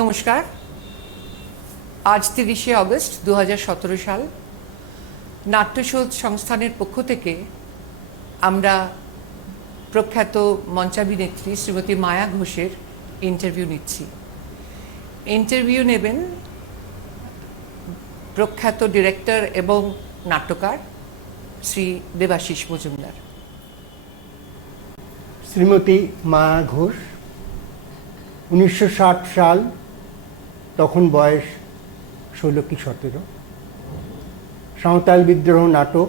নমস্কার। আজ ৩০শে অগস্ট ২০১৭ সাল। নাট্যশোধ সংস্থানের পক্ষ থেকে আমরা প্রখ্যাত মঞ্চাভিনেত্রী শ্রীমতী মায়া ঘোষের ইন্টারভিউ নিচ্ছি। ইন্টারভিউ নেবেন প্রখ্যাত ডিরেক্টর এবং নাট্যকার শ্রী দেবাশিস মজুমদার। শ্রীমতী মায়া ঘোষ 1960 সাল, তখন বয়স 16 কি 17। সাঁওতাল বিদ্রোহ নাটক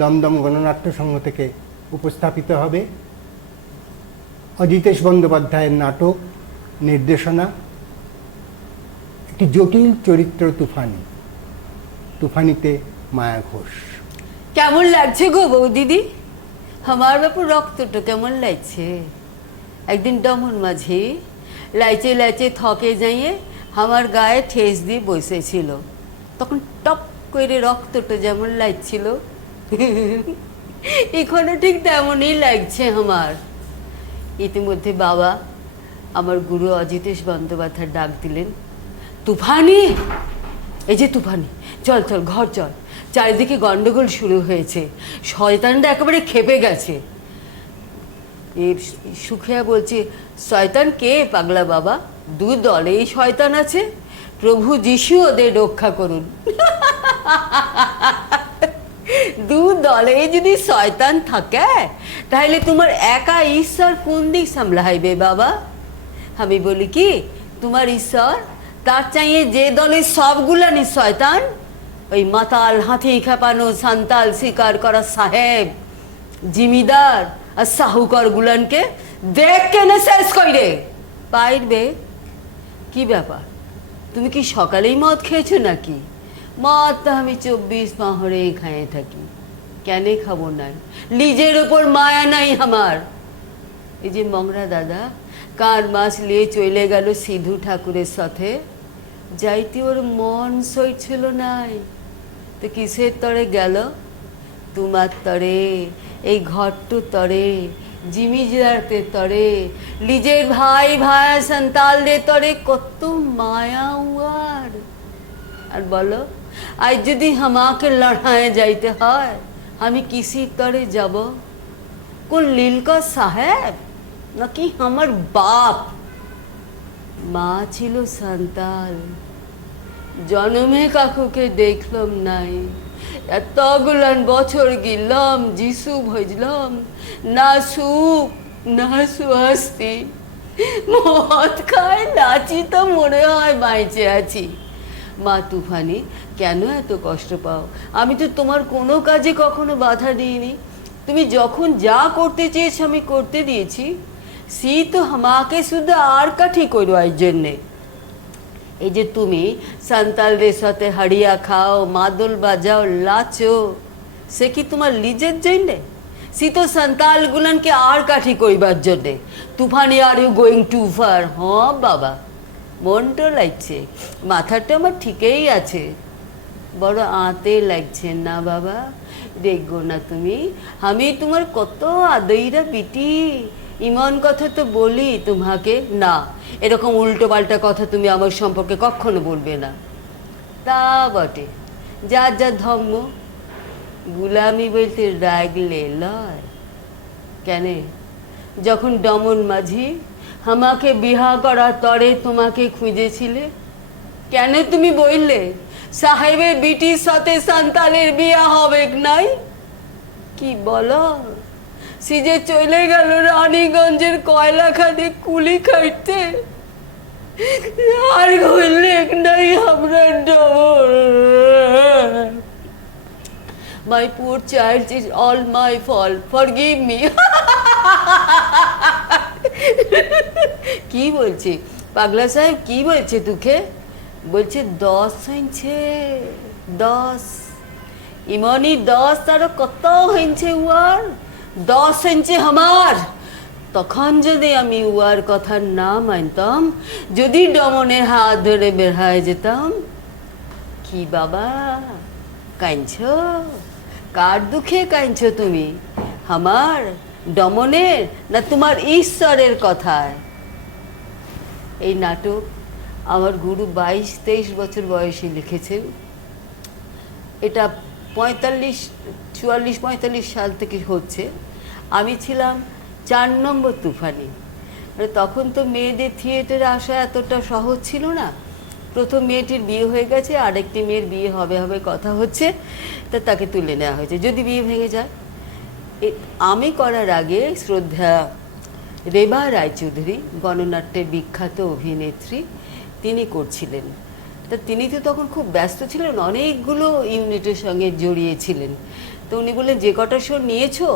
দমদম গণনাট্য সংঘ থেকে উপস্থাপিত হবে। অজিতেশ বন্দ্যোপাধ্যায়ের নাটক, নির্দেশনা, একটি জটিল চরিত্র তুফানিতে মায়া ঘোষ। কেমন লাগছে গো বউ দিদি? আমার বাপুর রক্তটা কেমন লাগছে? একদিন দমন মাঝি লাইচে লাইচে থকে যাইয়ে আমার গায়ে ঠেস দিয়ে বসেছিল, তখন টপ করে রক্তটা যেমন লাগছিল এখানে ঠিক তেমনই লাগছে আমার। ইতিমধ্যে বাবা আমার গুরু অজিতেশ বন্দ্যোপাধ্যায় ডাক দিলেন, তুফানি, এই যে তুফানি, চল চল ঘর চল, চারিদিকে গন্ডগোল শুরু হয়েছে, শয়তানটা একেবারে খেপে গেছে। এর সুখিয়া বলছে, শয়তান কে পাগলা বাবা? দু দলেই শয়তান আছে, প্রভু যিশু ওদের রক্ষা করুন। দু দলে যদি শয়তান থাকে তাহলে তোমার একা ঈশ্বর কোন দিক সামলাইবে বাবা? আমি বলি কি, তোমার ঈশ্বর তার চাইয়ে যে দলে সবগুলানি শয়তান, ওই মাতাল হাতি খেপানো সান্তাল শিকার করা সাহেব, জিমিদার আর সাহুকার গুলানকে দেখ কেনে শেষ কইরে পাইরবে। কি ব্যাপার, তুমি কি সকালেই মদ খেয়েছো নাকি? মদ তো আমি 24 পাহরে খাইয়ে থাকি, কেন খাবো না? নিজের ওপর মায়া নাই আমার। এই যে মংরা দাদা কার মাস নিয়ে চলে গেল সিধু ঠাকুরের সাথে, যাইতে ওর মন সইছিল নাই, তো কিসের তরে গেল? তোমার তরে, এই ঘরটু তরে, জিমিদারতে তরে, নিজের ভাই ভাই সন্তালদের তরে কত মায়া উয়ার। আর বলো, আজ যদি আমাকে লড়াইয়ে যাইতে হয়, আমি কিসির তরে যাব? কোন লীলকা সাহেব নাকি আমার বাপ? মা ছিল সান্তাল, জন্মে কাকুকে দেখলাম নাই, এতগুলান বছর গিলাম, যিশু ভজলাম, না সুখ না সুস্তি, মদ খায় নাচি তো মনে হয় বাইচে আছি। মা তুফানি, কেন এত কষ্ট পাও? আমি তো তোমার কোনো কাজে কখনো বাধা দিইনি, তুমি যখন যা করতে চেয়েছো আমি করতে দিয়েছি। সি তো আমাকে শুধু আর কাঠি করো এই জন্যে। এই যে তুমি সান্তালদের সাথে হাড়িয়া খাও, মাদল বাজাও, লাচো, সে কি তোমার লিজের জন্যে? সে তো সান্তাল গুলানকে আর কাঠি কইবার জন্যে। Tufani, are you going too far? হ্যাঁ বাবা, মনটা লাগছে, মাথাটা আমার ঠিকই আছে, বড় আঁতে লাগছে না বাবা? দেখো না তুমি, আমি তোমার কত আদইরা বিটি, ইমন কথা তো বলি তোমাকে না, এরকম উল্টো পাল্টা কথা তুমি আমার সম্পর্কে কখনো বলবে না। তা বটে, যার যার ধর্ম, গুলামি বলতে রাগলে লয় কেন? যখন দমন মাঝি আমাকে বিহা করার তরে তোমাকে খুঁজেছিলে, কেন তুমি বললে সাহেবের বিটির সাথে সান্তালের বিয়া হবে নাই? কি বলো, সে যে চলে গেল রানীগঞ্জের কয়লা খাদে কুলি খাইতে, আর হইলে নাই আমরা double. My poor child is all my fault. Forgive me. কি বলছে পাগলা সাহেব, কি বলছে তোকে? বলছে 10 হইছে, 10 ইমনি 10, তারও কত হইছে উয়ার? 10 হইছে আমার। তখন যদি আমি উয়ার কথা না মানতাম, যদি দমনের হাত ধরে বের হয়ে যেতাম। কি বাবা কাঁদছো? কার দুঃখে কাঁদছো তুমি? আমার দমনের না তোমার ঈশ্বরের কথায়? এই নাটক আমার গুরু 22-23 বছর বয়সে লিখেছেন। এটা 44-45 সাল থেকে হচ্ছে। আমি ছিলাম 4 নম্বর তুফানি। মানে তখন তো মেয়েদের থিয়েটারে আসা এতটা সহজ ছিল না। প্রথম মেয়েটির বিয়ে হয়ে গেছে, আরেকটি মেয়ের বিয়ে হবে হবে কথা হচ্ছে, তা তাকে তুলে নেওয়া হয়েছে যদি বিয়ে ভেঙে যায়। আমি করার আগে শ্রদ্ধা রেবা রায়চৌধুরী, গণনাট্যের বিখ্যাত অভিনেত্রী, তিনি করছিলেন। তা তিনি তো তখন খুব ব্যস্ত ছিলেন, অনেকগুলো ইউনিটের সঙ্গে জড়িয়েছিলেন। তো উনি বললেন, যে কটা শো নিয়েছো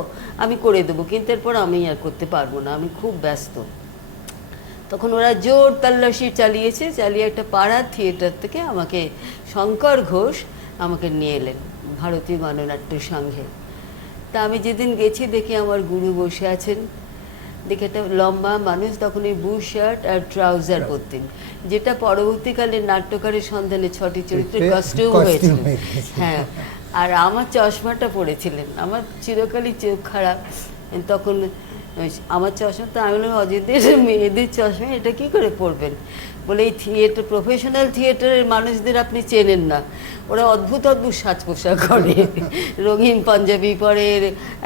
আমি করে দেবো, কিন্তু এরপর আমি আর করতে পারবো না, আমি খুব ব্যস্ত। তখন ওরা জোর তল্লাশি চালিয়ে একটা পাড়ার থিয়েটার থেকে আমাকে শঙ্কর ঘোষ আমাকে নিয়ে এলেন ভারতীয় গণনাট্য সংঘে। তা আমি যেদিন গেছি দেখি আমার গুরু বসে আছেন, দেখে একটা লম্বা মানুষ, তখন ওই বুশ শার্ট আর ট্রাউজার পরতেন, যেটা পরবর্তীকালে নাট্যকারের সন্ধানে 6টি চরিত্রের কস্টিউম হয়েছিল। হ্যাঁ, আর আমার চশমাটা পরেছিলেন। আমার চিরকালই চোখ খারাপ, তখন আমার চশমা, তো আমি বললাম, অজিতদের মেয়েদের চশমা এটা কি করে পরবেন? বলে, এই থিয়েটার, প্রফেশনাল থিয়েটারের মানুষদের আপনি চেনেন না, ওরা অদ্ভুত অদ্ভুত সাজ পোশাক করে, রঙিন পাঞ্জাবি পরে,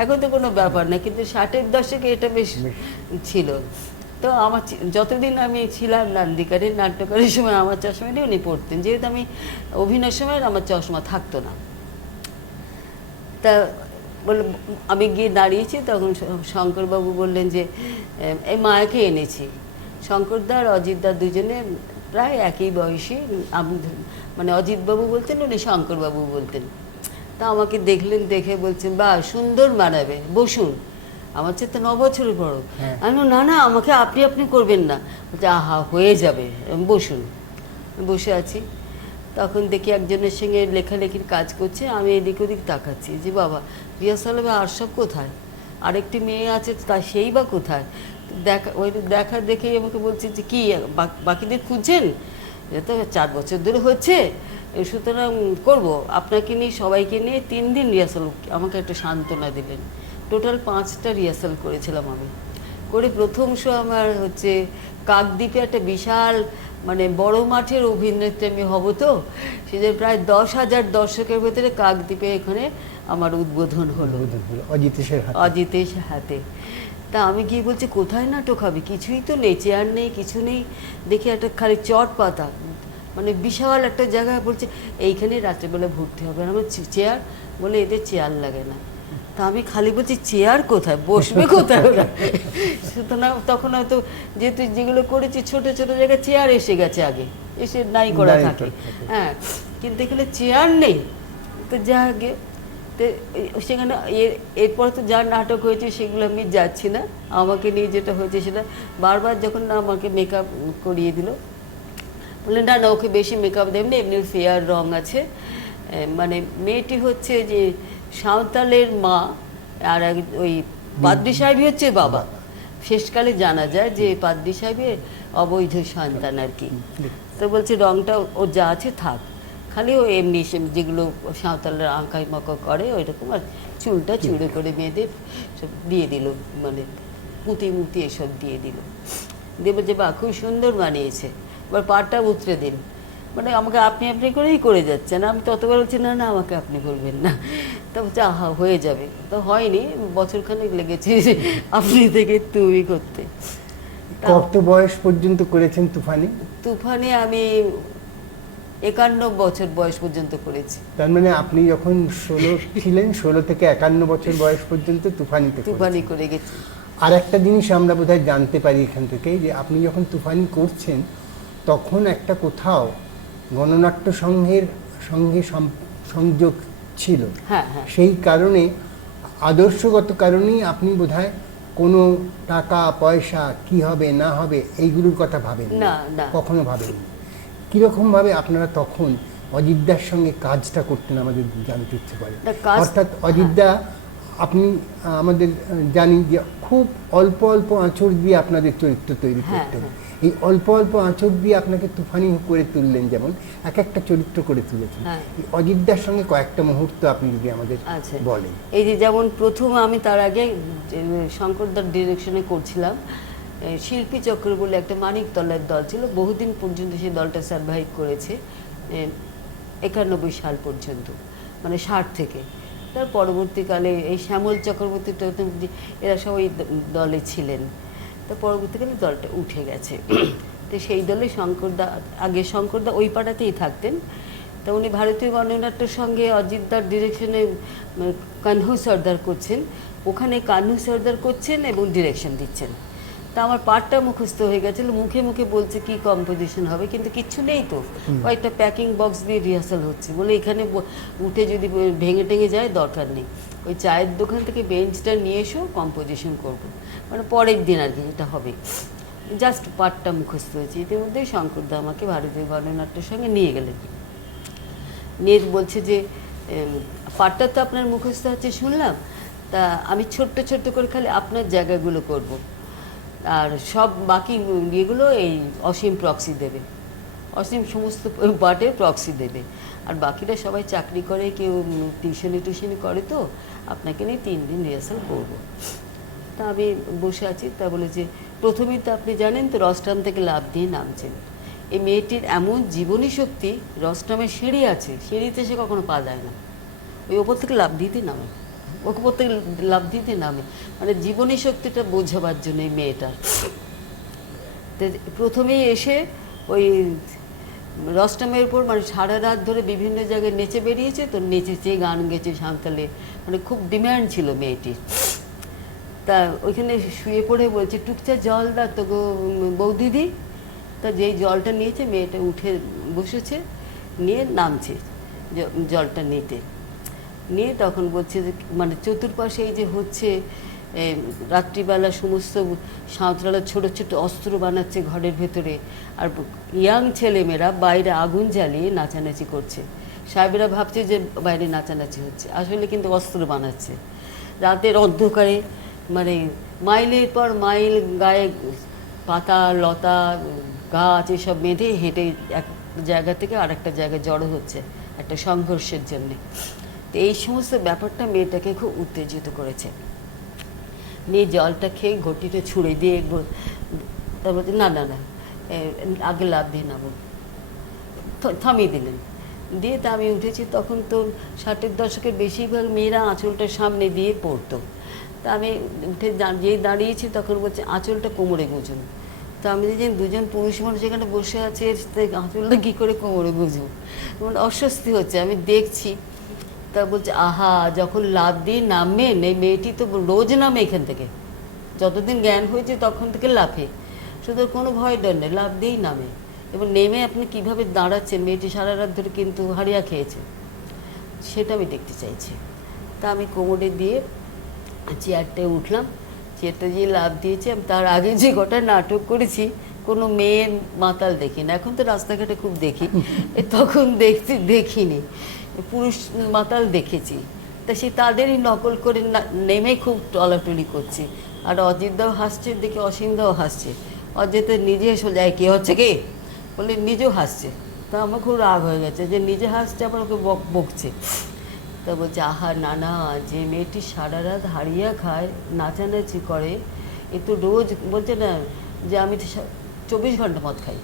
এখন তো কোনো ব্যাপার না, কিন্তু 60-এর দশকে এটা বেশ ছিল। তো আমার যতদিন আমি ছিলাম নান্দিকারের নাট্যকারের সময় আমার চশমাটি উনি পরতেন, যেহেতু আমি অভিনয়ের সময় আমার চশমা থাকতো না। তা বলে আমি গিয়ে দাঁড়িয়েছি, তখন শঙ্করবাবু বললেন যে এই মায়াকে এনেছি। শঙ্করদা আর অজিতদা দুজনে প্রায় একই বয়সী, আমি মানে অজিতবাবু বলতেন, উনি শঙ্করবাবু বলতেন। তা আমাকে দেখলেন, দেখে বলছেন, বাহ সুন্দর মানাবে, বসুন। আমার চেয়ে তো 9 বছরের বড়। আমি না না, আমাকে আপনি করবেন না। বলছে, আহা হয়ে যাবে, বসুন। বসে আছি, তখন দেখি একজনের সঙ্গে লেখালেখির কাজ করছে, আমি এদিক ওদিক তাকাচ্ছি যে বাবা রিহার্সাল হবে, আর সব কোথায়, আরেকটি মেয়ে আছে তা সেই বা কোথায়? দেখা দেখেই আমাকে বলছে যে কি বাকিদের খুঁজছেন, এটা তো 4 বছর ধরে হচ্ছে, সুতরাং করবো আপনাকে নিয়ে, সবাইকে নিয়ে 3 দিন রিহার্সাল। আমাকে একটা সান্ত্বনা দিলেন। টোটাল 5টা রিহার্সাল করেছিলাম আমি। করে প্রথম শো আমার হচ্ছে কাকদ্বীপে, একটা বিশাল মানে বড় মাঠের অভিনেত্রী আমি হব, তো সেদের প্রায় 10,000 দর্শকের ভেতরে কাকদ্বীপে এখানে আমার উদ্বোধন হলো অজিতের হাতে। তা আমি গিয়ে বলছি, কোথায় নাটক হবে? কিছুই তো নেই, চেয়ার নেই, কিছু নেই। দেখি একটা খালি চট পাতা, মানে বিশাল একটা জায়গায়। বলছে এইখানে রাত্রেবেলা ভর্তি হবে। আর আমার চেয়ার, বলে এদের চেয়ার লাগে না। তা আমি খালি বলছি, চেয়ার কোথায়, বসবে কোথায় ওরা? সুতরাং তখন হয়তো যেহেতু যেগুলো করেছি ছোট ছোট জায়গায় চেয়ার এসে গেছে, আগে এসে নাই করা থাকে, হ্যাঁ, কিন্তু এখানে চেয়ার নেই। তো যা আগে তো সেখানে এরপর তো যা নাটক হয়েছে সেগুলো আমি যাচ্ছি না। আমাকে নিয়ে যেটা হয়েছে সেটা বারবার যখন আমাকে মেকআপ করিয়ে দিল, বললেন না না, ওকে বেশি মেকআপ দেবেন, এমনি ফেয়ার রং আছে। মানে মেয়েটি হচ্ছে যে সাঁওতালের মা, আর ওই পাদ্রী সাহেবই হচ্ছে বাবা। শেষকালে জানা যায় যে পাদ্রী সাহেবের অবৈধ সন্তান আর কি। তো বলছে রংটা ও যা আছে থাক, খালি ও এমনি যেগুলো সাঁওতালরা আঁকাই মাকা করে ওই রকম, আর চুলটা চুড়ে করে মেয়েদের সব দিয়ে দিল, মানে পুঁতি এসব দিয়ে দিল। দেব যে বা খুব সুন্দর বানিয়েছে, এবার পাটা উতরে দিন। মানে আমাকে আপনি করেই করে যাচ্ছেন। আমি ততবার বলছি, না না আমাকে আপনি করবেন না। তা বলছে আহা হয়ে যাবে। তো হয়নি, বছরখানেক লেগেছে আপনি থেকে তুমি করতে। কত বয়স পর্যন্ত করেছেন তুফানি? তুফানি আমি 51 বছর বয়স পর্যন্ত করেছি। তার মানে আপনি যখন 16 ছিলেন, 16 থেকে 51 বছর বয়স পর্যন্ত তুফানি করে গেছি। আর একটা জিনিস আমরা বোধহয় জানতে পারি এখান থেকে, যে আপনি যখন তুফানি করছেন তখন একটা কোথাও গণনাট্য সংঘের সঙ্গে সংযোগ ছিল। হ্যাঁ হ্যাঁ, সেই কারণে, আদর্শগত কারণেই আপনি বোধহয় কোনো টাকা পয়সা কি হবে না হবে এইগুলোর কথা ভাবেন না, কখনো ভাবেননি। কীরকমভাবে আপনারা তখন অজিতদার সঙ্গে কাজটা করতেন আমাদের জানতে ইচ্ছে করে। অর্থাৎ অজিতদা, আপনি আমাদের জানি যে খুব অল্প অল্প আঁচড় দিয়ে আপনাদের চরিত্র তৈরি করতেন। এই অল্প অল্প আঁচড় দিয়ে আপনাকে তুফানি করে তুললেন, যেমন এক একটা চরিত্র করে তুলেছেন। অজিতদার সঙ্গে কয়েকটা মুহূর্ত আপনি যদি আমাদের বলেন। এই যে যেমন প্রথম আমি তার আগে শঙ্করদার ডিরেকশনে করছিলাম, শিল্পী চক্র বলে একটা মানিকতলার দল ছিল, বহুদিন পর্যন্ত সেই দলটা সার্ভাইভ করেছে 91 সাল পর্যন্ত, মানে 60 থেকে। তার পরবর্তীকালে এই শ্যামল চক্রবর্তী এরা সবাই দলে ছিলেন। তো পরবর্তীকালে দলটা উঠে গেছে। তো সেই দলে শঙ্করদা, আগে শঙ্করদা ওই পাড়াতেই থাকতেন। তা উনি ভারতীয় গণনাট্যের সঙ্গে অজিতদার ডিরেকশনে কানহু সর্দার করছেন, ওখানে কানহু সর্দার করছেন এবং ডিরেকশন দিচ্ছেন। তা আমার পার্টটা মুখস্থ হয়ে গেছিলো, মুখে মুখে বলছে কি কম্পোজিশন হবে, কিন্তু কিচ্ছু নেই তো, কয়েকটা প্যাকিং বক্স দিয়ে রিহার্সাল হচ্ছে বলে এখানে উঠে যদি ভেঙে টেঙে যায় দরকার নেই, ওই চায়ের দোকান থেকে বেঞ্চটা নিয়ে এসো, কম্পোজিশন করবো, মানে পরের দিন আর কি এটা হবে। জাস্ট পার্টটা মুখস্থ হয়েছে। ইতিমধ্যেই শঙ্করদা আমাকে ভারতীয় গণনাট্যের সঙ্গে নিয়ে গেলেন, নিয়ে বলছে যে পার্টটা তো আপনার মুখস্থ হচ্ছে শুনলাম, তা আমি ছোট্ট ছোট্ট করে খালি আপনার জায়গাগুলো করব, আর সব বাকি ইয়েগুলো এই অসীম প্রক্সি দেবে, অসীম সমস্ত পার্টে প্রক্সি দেবে, আর বাকিরা সবাই চাকরি করে, কেউ টিউশনি করে, তো আপনাকে নিয়ে 3 দিন রিহার্সাল করবো। তা আমি বসে আছি, তা বলে যে প্রথমেই তো আপনি জানেন তো রস্টাম থেকে লাফ দিয়ে নামছেন, এই মেয়েটির এমন জীবনী শক্তি, রস্টামের সিঁড়ি আছে, সিঁড়িতে সে কখনো পা যায় না, ওই ওপর থেকে লাফ দিতে নামে, ওপর থেকে লাফ দিতে নামে, মানে জীবনী শক্তিটা বোঝাবার জন্য এই মেয়েটা। তো প্রথমেই এসে ওই রস্টামের উপর মানে সারা রাত ধরে বিভিন্ন জায়গায় নেচে বেরিয়েছে, তো নেচেছে, গান গেছে সাঁওতালে, মানে খুব ডিম্যান্ড ছিল মেয়েটির। তা ওইখানে শুয়ে পড়ে বলছে টুকচা জল দা তো গো বৌদিদি। তা যেই জলটা নিয়েছে মেয়েটা উঠে বসেছে, নিয়ে নামছে জলটা নিতে, নিয়ে তখন বলছে যে মানে চতুর্পাশে এই যে হচ্ছে রাত্রিবেলা সমস্ত সাঁওতালরা ছোটো ছোটো অস্ত্র বানাচ্ছে ঘরের ভেতরে, আর ইয়াং ছেলেমেয়েরা বাইরে আগুন জ্বালিয়ে নাচানাচি করছে, সাহেবেরা ভাবছে যে বাইরে নাচানাচি হচ্ছে, আসলে কিন্তু অস্ত্র বানাচ্ছে। রাতের অন্ধকারে মানে মাইলের পর মাইল গায়ে পাতা লতা গাছ এসব বেঁধে হেঁটে এক জায়গা থেকে আরেকটা জায়গায় জড়ো হচ্ছে একটা সংঘর্ষের জন্যে। তো এই সমস্ত ব্যাপারটা মেয়েটাকে খুব উত্তেজিত করেছে। নিয়ে জলটা খেয়ে ঘটিতে ছুঁড়ে দিয়ে তারপর না না না আগে লাভ দিয়ে নামো, থামিয়ে দিলেন। দিয়ে তা আমি উঠেছি, তখন তো 60-এর দশকের বেশিরভাগ মেয়েরা আঁচলটার সামনে দিয়ে পড়তো। তা আমি উঠে যেই দাঁড়িয়েছি তখন বলছে আঁচলটা কোমরে গুঁজুন। তো আমি যে দুজন পুরুষ মানুষ এখানে বসে আছে, আঁচলটা কী করে কোমরে গুঁজুন, মানে অস্বস্তি হচ্ছে, আমি দেখছি। তা বলছে আহা যখন লাভ দিয়ে নামবেন, এই মেয়েটি তো রোজ নামে এখান থেকে, যতদিন জ্ঞান হয়েছে তখন থেকে লাফে, শুধু কোনো ভয় ডর নেই, লাভ দিয়েই নামে। এবং নেমে আপনি কিভাবে দাঁড়াচ্ছেন, মেয়েটি সারা রাত ধরে কিন্তু হারিয়া খেয়েছে, সেটা আমি দেখতে চাইছি। তা আমি কোমরে দিয়ে চেয়ারটায় উঠলাম, চেয়ারটা যে লাভ দিয়েছে, আমি তার আগে যে গোটা নাটক করেছি কোনো মেয়ের মাতাল দেখি না, এখন তো রাস্তাঘাটে খুব দেখি, তখন দেখিনি, পুরুষ মাতাল দেখেছি। তা সে তাদেরই নকল করে নেমে খুব টলাটলি করছি, আর অজিতদাও হাসছে, দেখে অসীমদাও হাসছে। অজিত নিজে সোজায় কে হচ্ছে কে বলে নিজেও হাসছে। তা আমার খুব রাগ হয়ে গেছে যে নিজে হাসছে আবার ওকে বকছে। তা বলছে আহা না না, যে মেয়েটি সারা রাত হারিয়া খায়, নাচানাচি করে, এ তো রোজ বলছে না যে আমি তো 24 ঘন্টা মদ খাই,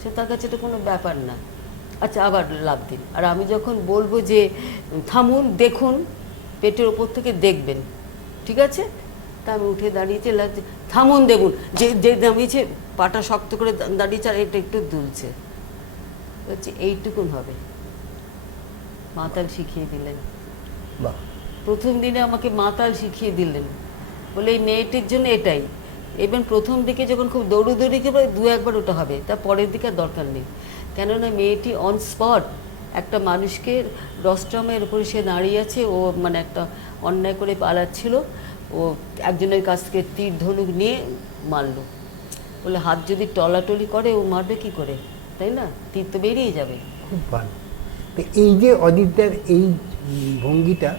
সে তার কাছে এটা কোনো ব্যাপার না। আচ্ছা আবার লাভ দিন, আর আমি যখন বলবো যে থামুন দেখুন, পেটের ওপর থেকে দেখবেন, ঠিক আছে? তা আমি উঠে দাঁড়িয়েছি, লাগছে থামুন দেখুন, যে দাঁড়িয়েছে পাটা শক্ত করে দাঁড়িয়েছে আর এটা একটু দুলছে, বলছি এইটুকুন হবে। মাতাল শিখিয়ে দিলেন, প্রথম দিনে আমাকে মাতাল শিখিয়ে দিলেন, বলে এই মেয়েটির জন্য এটাই। এবং প্রথম দিকে যখন খুব দৌড়ি করে 2-1 বার ওটা হবে, তার পরের দিকে আর দরকার নেই, কেননা মেয়েটি অন স্পট একটা মানুষকে রস্ট্রামের উপরে সে দাঁড়িয়ে আছে, ও মানে একটা অন্যায় করে পালাচ্ছিল, ও একজনের কাছ থেকে তীর ধনুক নিয়ে মারলো, বলে হাত যদি টলাটলি করে ও মারবে কি করে, তাই না? তীর তো বেরিয়ে যাবে। খুব ভালো। তো এই যে অজিতদার এই ভঙ্গিটা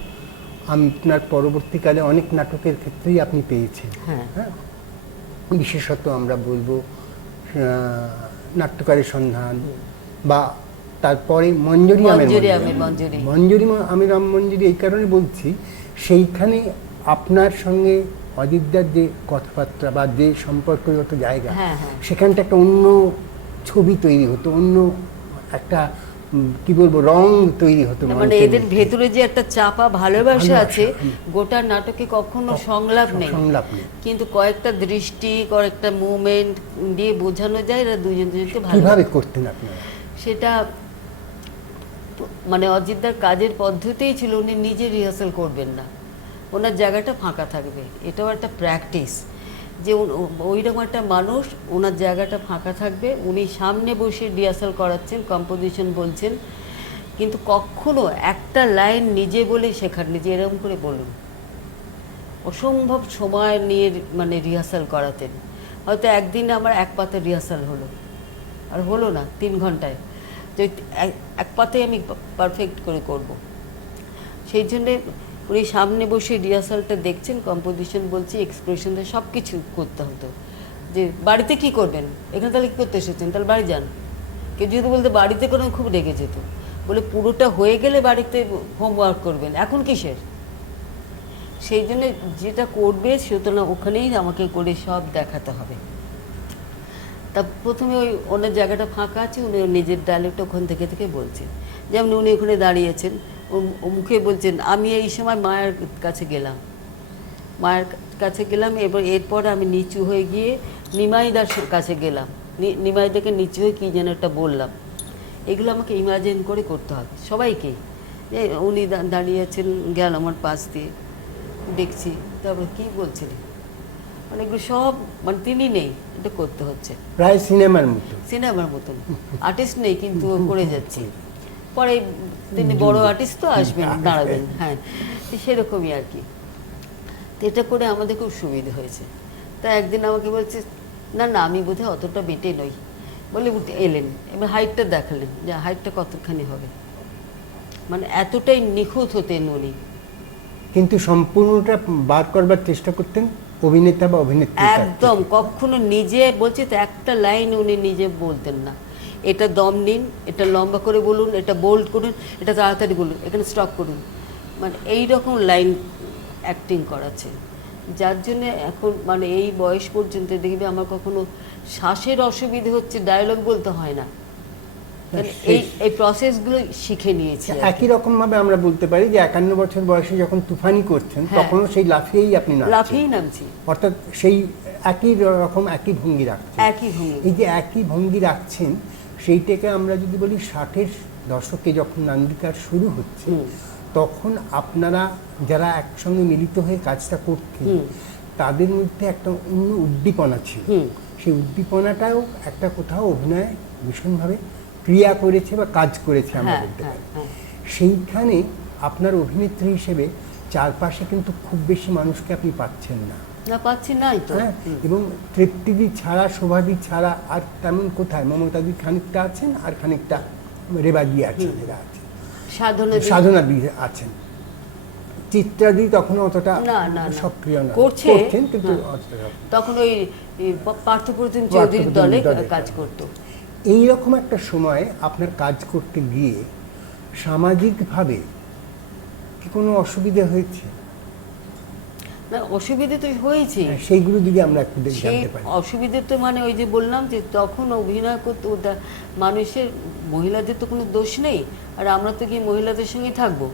আপনার পরবর্তীকালে অনেক নাটকের ক্ষেত্রেই আপনি পেয়েছেন। হ্যাঁ, বিশেষত আমরা বলবো নাট্যকারের সন্ধান, বা তারপরে মঞ্জুরি আমির মঞ্জুরি এই কারণে বলছি, সেইখানে আপনার সঙ্গে অজিতদার যে কথাবার্তা বা যে সম্পর্কগত জায়গা, হ্যাঁ, হ্যাঁ। সেখানটা একটা অন্য ছবি তৈরি হতো, অন্য একটা কি বলবো রং তৈরি হতো মানে মঞ্চের এদের মধ্যে। ভেতরে যে একটা চাপা ভালোবাসা ভালোবাসা, আছে, গোটা নাটকে কখনো সংলাপ নেই, সংলাপ নেই। কিন্তু কয়েকটা দৃষ্টি, কয়েকটা মুভমেন্ট দিয়ে বোঝানো যায় এরা দুজন দুজনকে ভালো। কিভাবে করতেন আপনারা? সেটা মানে অজিতদার কাজের পদ্ধতিই ছিল উনি নিজে রিহার্সাল করবেন না, ওনার জায়গাটা ফাঁকা থাকবে, এটাও একটা প্র্যাকটিস যে ওইরকম একটা মানুষ, ওনার জায়গাটা ফাঁকা থাকবে, উনি সামনে বসে রিহার্সাল করাচ্ছেন, কম্পোজিশন বলছেন, কিন্তু কখনো একটা লাইন নিজে বলে শেখাননি যে এরকম করে বলুন। অসম্ভব সময় নিয়ে মানে রিহার্সাল করাতেন। হয়তো একদিন আমার এক পাতা রিহার্সাল হলো, আর হলো না 3 ঘন্টায়, যে এক পাতায় আমি পারফেক্ট করে করব। সেই জন্যে উনি সামনে বসে রিহার্সালটা দেখছেন, কম্পোজিশন বলছি, এক্সপ্রেশন সব কিছু করতে হতো। যে বাড়িতে কি করবেন, এখানে তাহলে কী করতে এসেছেন, তাহলে বাড়ি যান। কেউ যদি বলতে বাড়িতে কোনো, খুব রেগে যেত, বলে পুরোটা হয়ে গেলে বাড়িতে হোমওয়ার্ক করবেন, এখন কিসের। সেই জন্য যেটা করবে সুতরাং ওখানেই আমাকে করে সব দেখাতে হবে। তা প্রথমে ওই ওনার জায়গাটা ফাঁকা আছে, উনি নিজের ডায়লগটা ওখান থেকে থেকে বলছেন। যেমন উনি ওখানে দাঁড়িয়েছেন, ও মুখে বলছেন আমি এই সময় মায়ের কাছে গেলাম, মায়ের কাছে গেলাম, এবার এরপর আমি নিচু হয়ে গিয়ে নিমাইদার কাছে গেলাম, নিমাইদাকে নিচু হয়ে কী যেন একটা বললাম। এগুলো আমাকে ইমাজিন করে করতে হবে সবাইকেই। যে উনি দাঁড়িয়েছেন, গেল আমার পাশ দিয়ে, দেখছি তারপর কী বলছিলেন, মানে এগুলো সব মানে তিনি নেই, এটা করতে হচ্ছে প্রায় সিনেমার মতো। সিনেমার মতন। আর্টিস্ট নেই কিন্তু ও করে যাচ্ছে, পরে তিনি বড় আর্টিস্ট তো আসবেন, দাঁড়াবেন, হ্যাঁ, তো সেরকমই আর কি। তো এটা করে আমাদের খুব সুবিধা হয়েছে। তা একদিন আমাকে বলছে না না আমি বোধহয় অতটা বেটে নই, বলে উঠে এলেন, এবার হাইটটা দেখালেন যে হাইটটা কতখানি হবে, মানে এতটাই নিখুঁত হতেন উনি। কিন্তু সম্পূর্ণটা বার করবার চেষ্টা করতেন অভিনেতা বা অভিনেত্রী। একদম কখনো নিজে বলছি তো একটা লাইন উনি নিজে বলতেন না, এটা দম নিন, এটা লম্বা করে বলুন, এটা বোল্ড করুন, এটা তাড়াতাড়ি বলুন, এখানে স্টপ করুন, মানে এই রকম লাইন অ্যাক্টিং করাচ্ছে। যার জন্য এখন মানে এই বয়স পর্যন্ত দেখবে আমার কখনো শ্বাসের অসুবিধে হচ্ছে, ডায়লগ বলতে হয় না, এই প্রসেসগুলো শিখে নিয়েছি। একই রকম ভাবে আমরা বলতে পারি যে 51 বছর বয়সে যখন তুফানি করছেন, তখনও সেই লাফিয়েই আপনি লাফিয়েই নামছি, অর্থাৎ সেই একই রকম একই ভঙ্গি রাখছেন। একই ভঙ্গি, এই যে একই ভঙ্গি রাখছেন, সেইটাকে আমরা যদি বলি 60-এর দশকে যখন নান্দিকার শুরু হচ্ছে, তখন আপনারা যারা একসঙ্গে মিলিত হয়ে কাজটা করতেন, তাদের মধ্যে একটা অন্য উদ্দীপনা ছিল। সেই উদ্দীপনাটাও একটা কোথাও অভিনয় ভীষণভাবে ক্রিয়া করেছে বা কাজ করেছে আমরা বলতে পারি। সেইখানে আপনার অভিনেত্রী হিসেবে চারপাশে কিন্তু খুব বেশি মানুষকে আপনি পাচ্ছেন না, পাচ্ছি নাই তো। এবং তৃপ্তিদি ছাড়া, শোভাদি ছাড়া আর তেমন কোথায়, মমতাদি খানিকটা আছেন আর খানিকটা রেবাদি আছেন, এরা আছে, সাধনাদি আছেন, চিত্রাদি তখন অতটা সক্রিয় না, করছেন কিন্তু তখন ওই পার্থপ্রতিম চৌধুরীর দলে কাজ করতো। এইরকম একটা সময় আপনার কাজ করতে গিয়ে সামাজিকভাবে কি কোনো অসুবিধা হয়েছে? না, অসুবিধে তো হয়েছে, সেইগুলো যদি আমরা একটু জানতে পারি। অসুবিধে তো মানে ওই যে বললাম যে তখন অভিনয় করতে মানুষের, মহিলাদের তো কোনো দোষ নেই, আর আমরা তো গিয়ে মহিলাদের সঙ্গে থাকবো,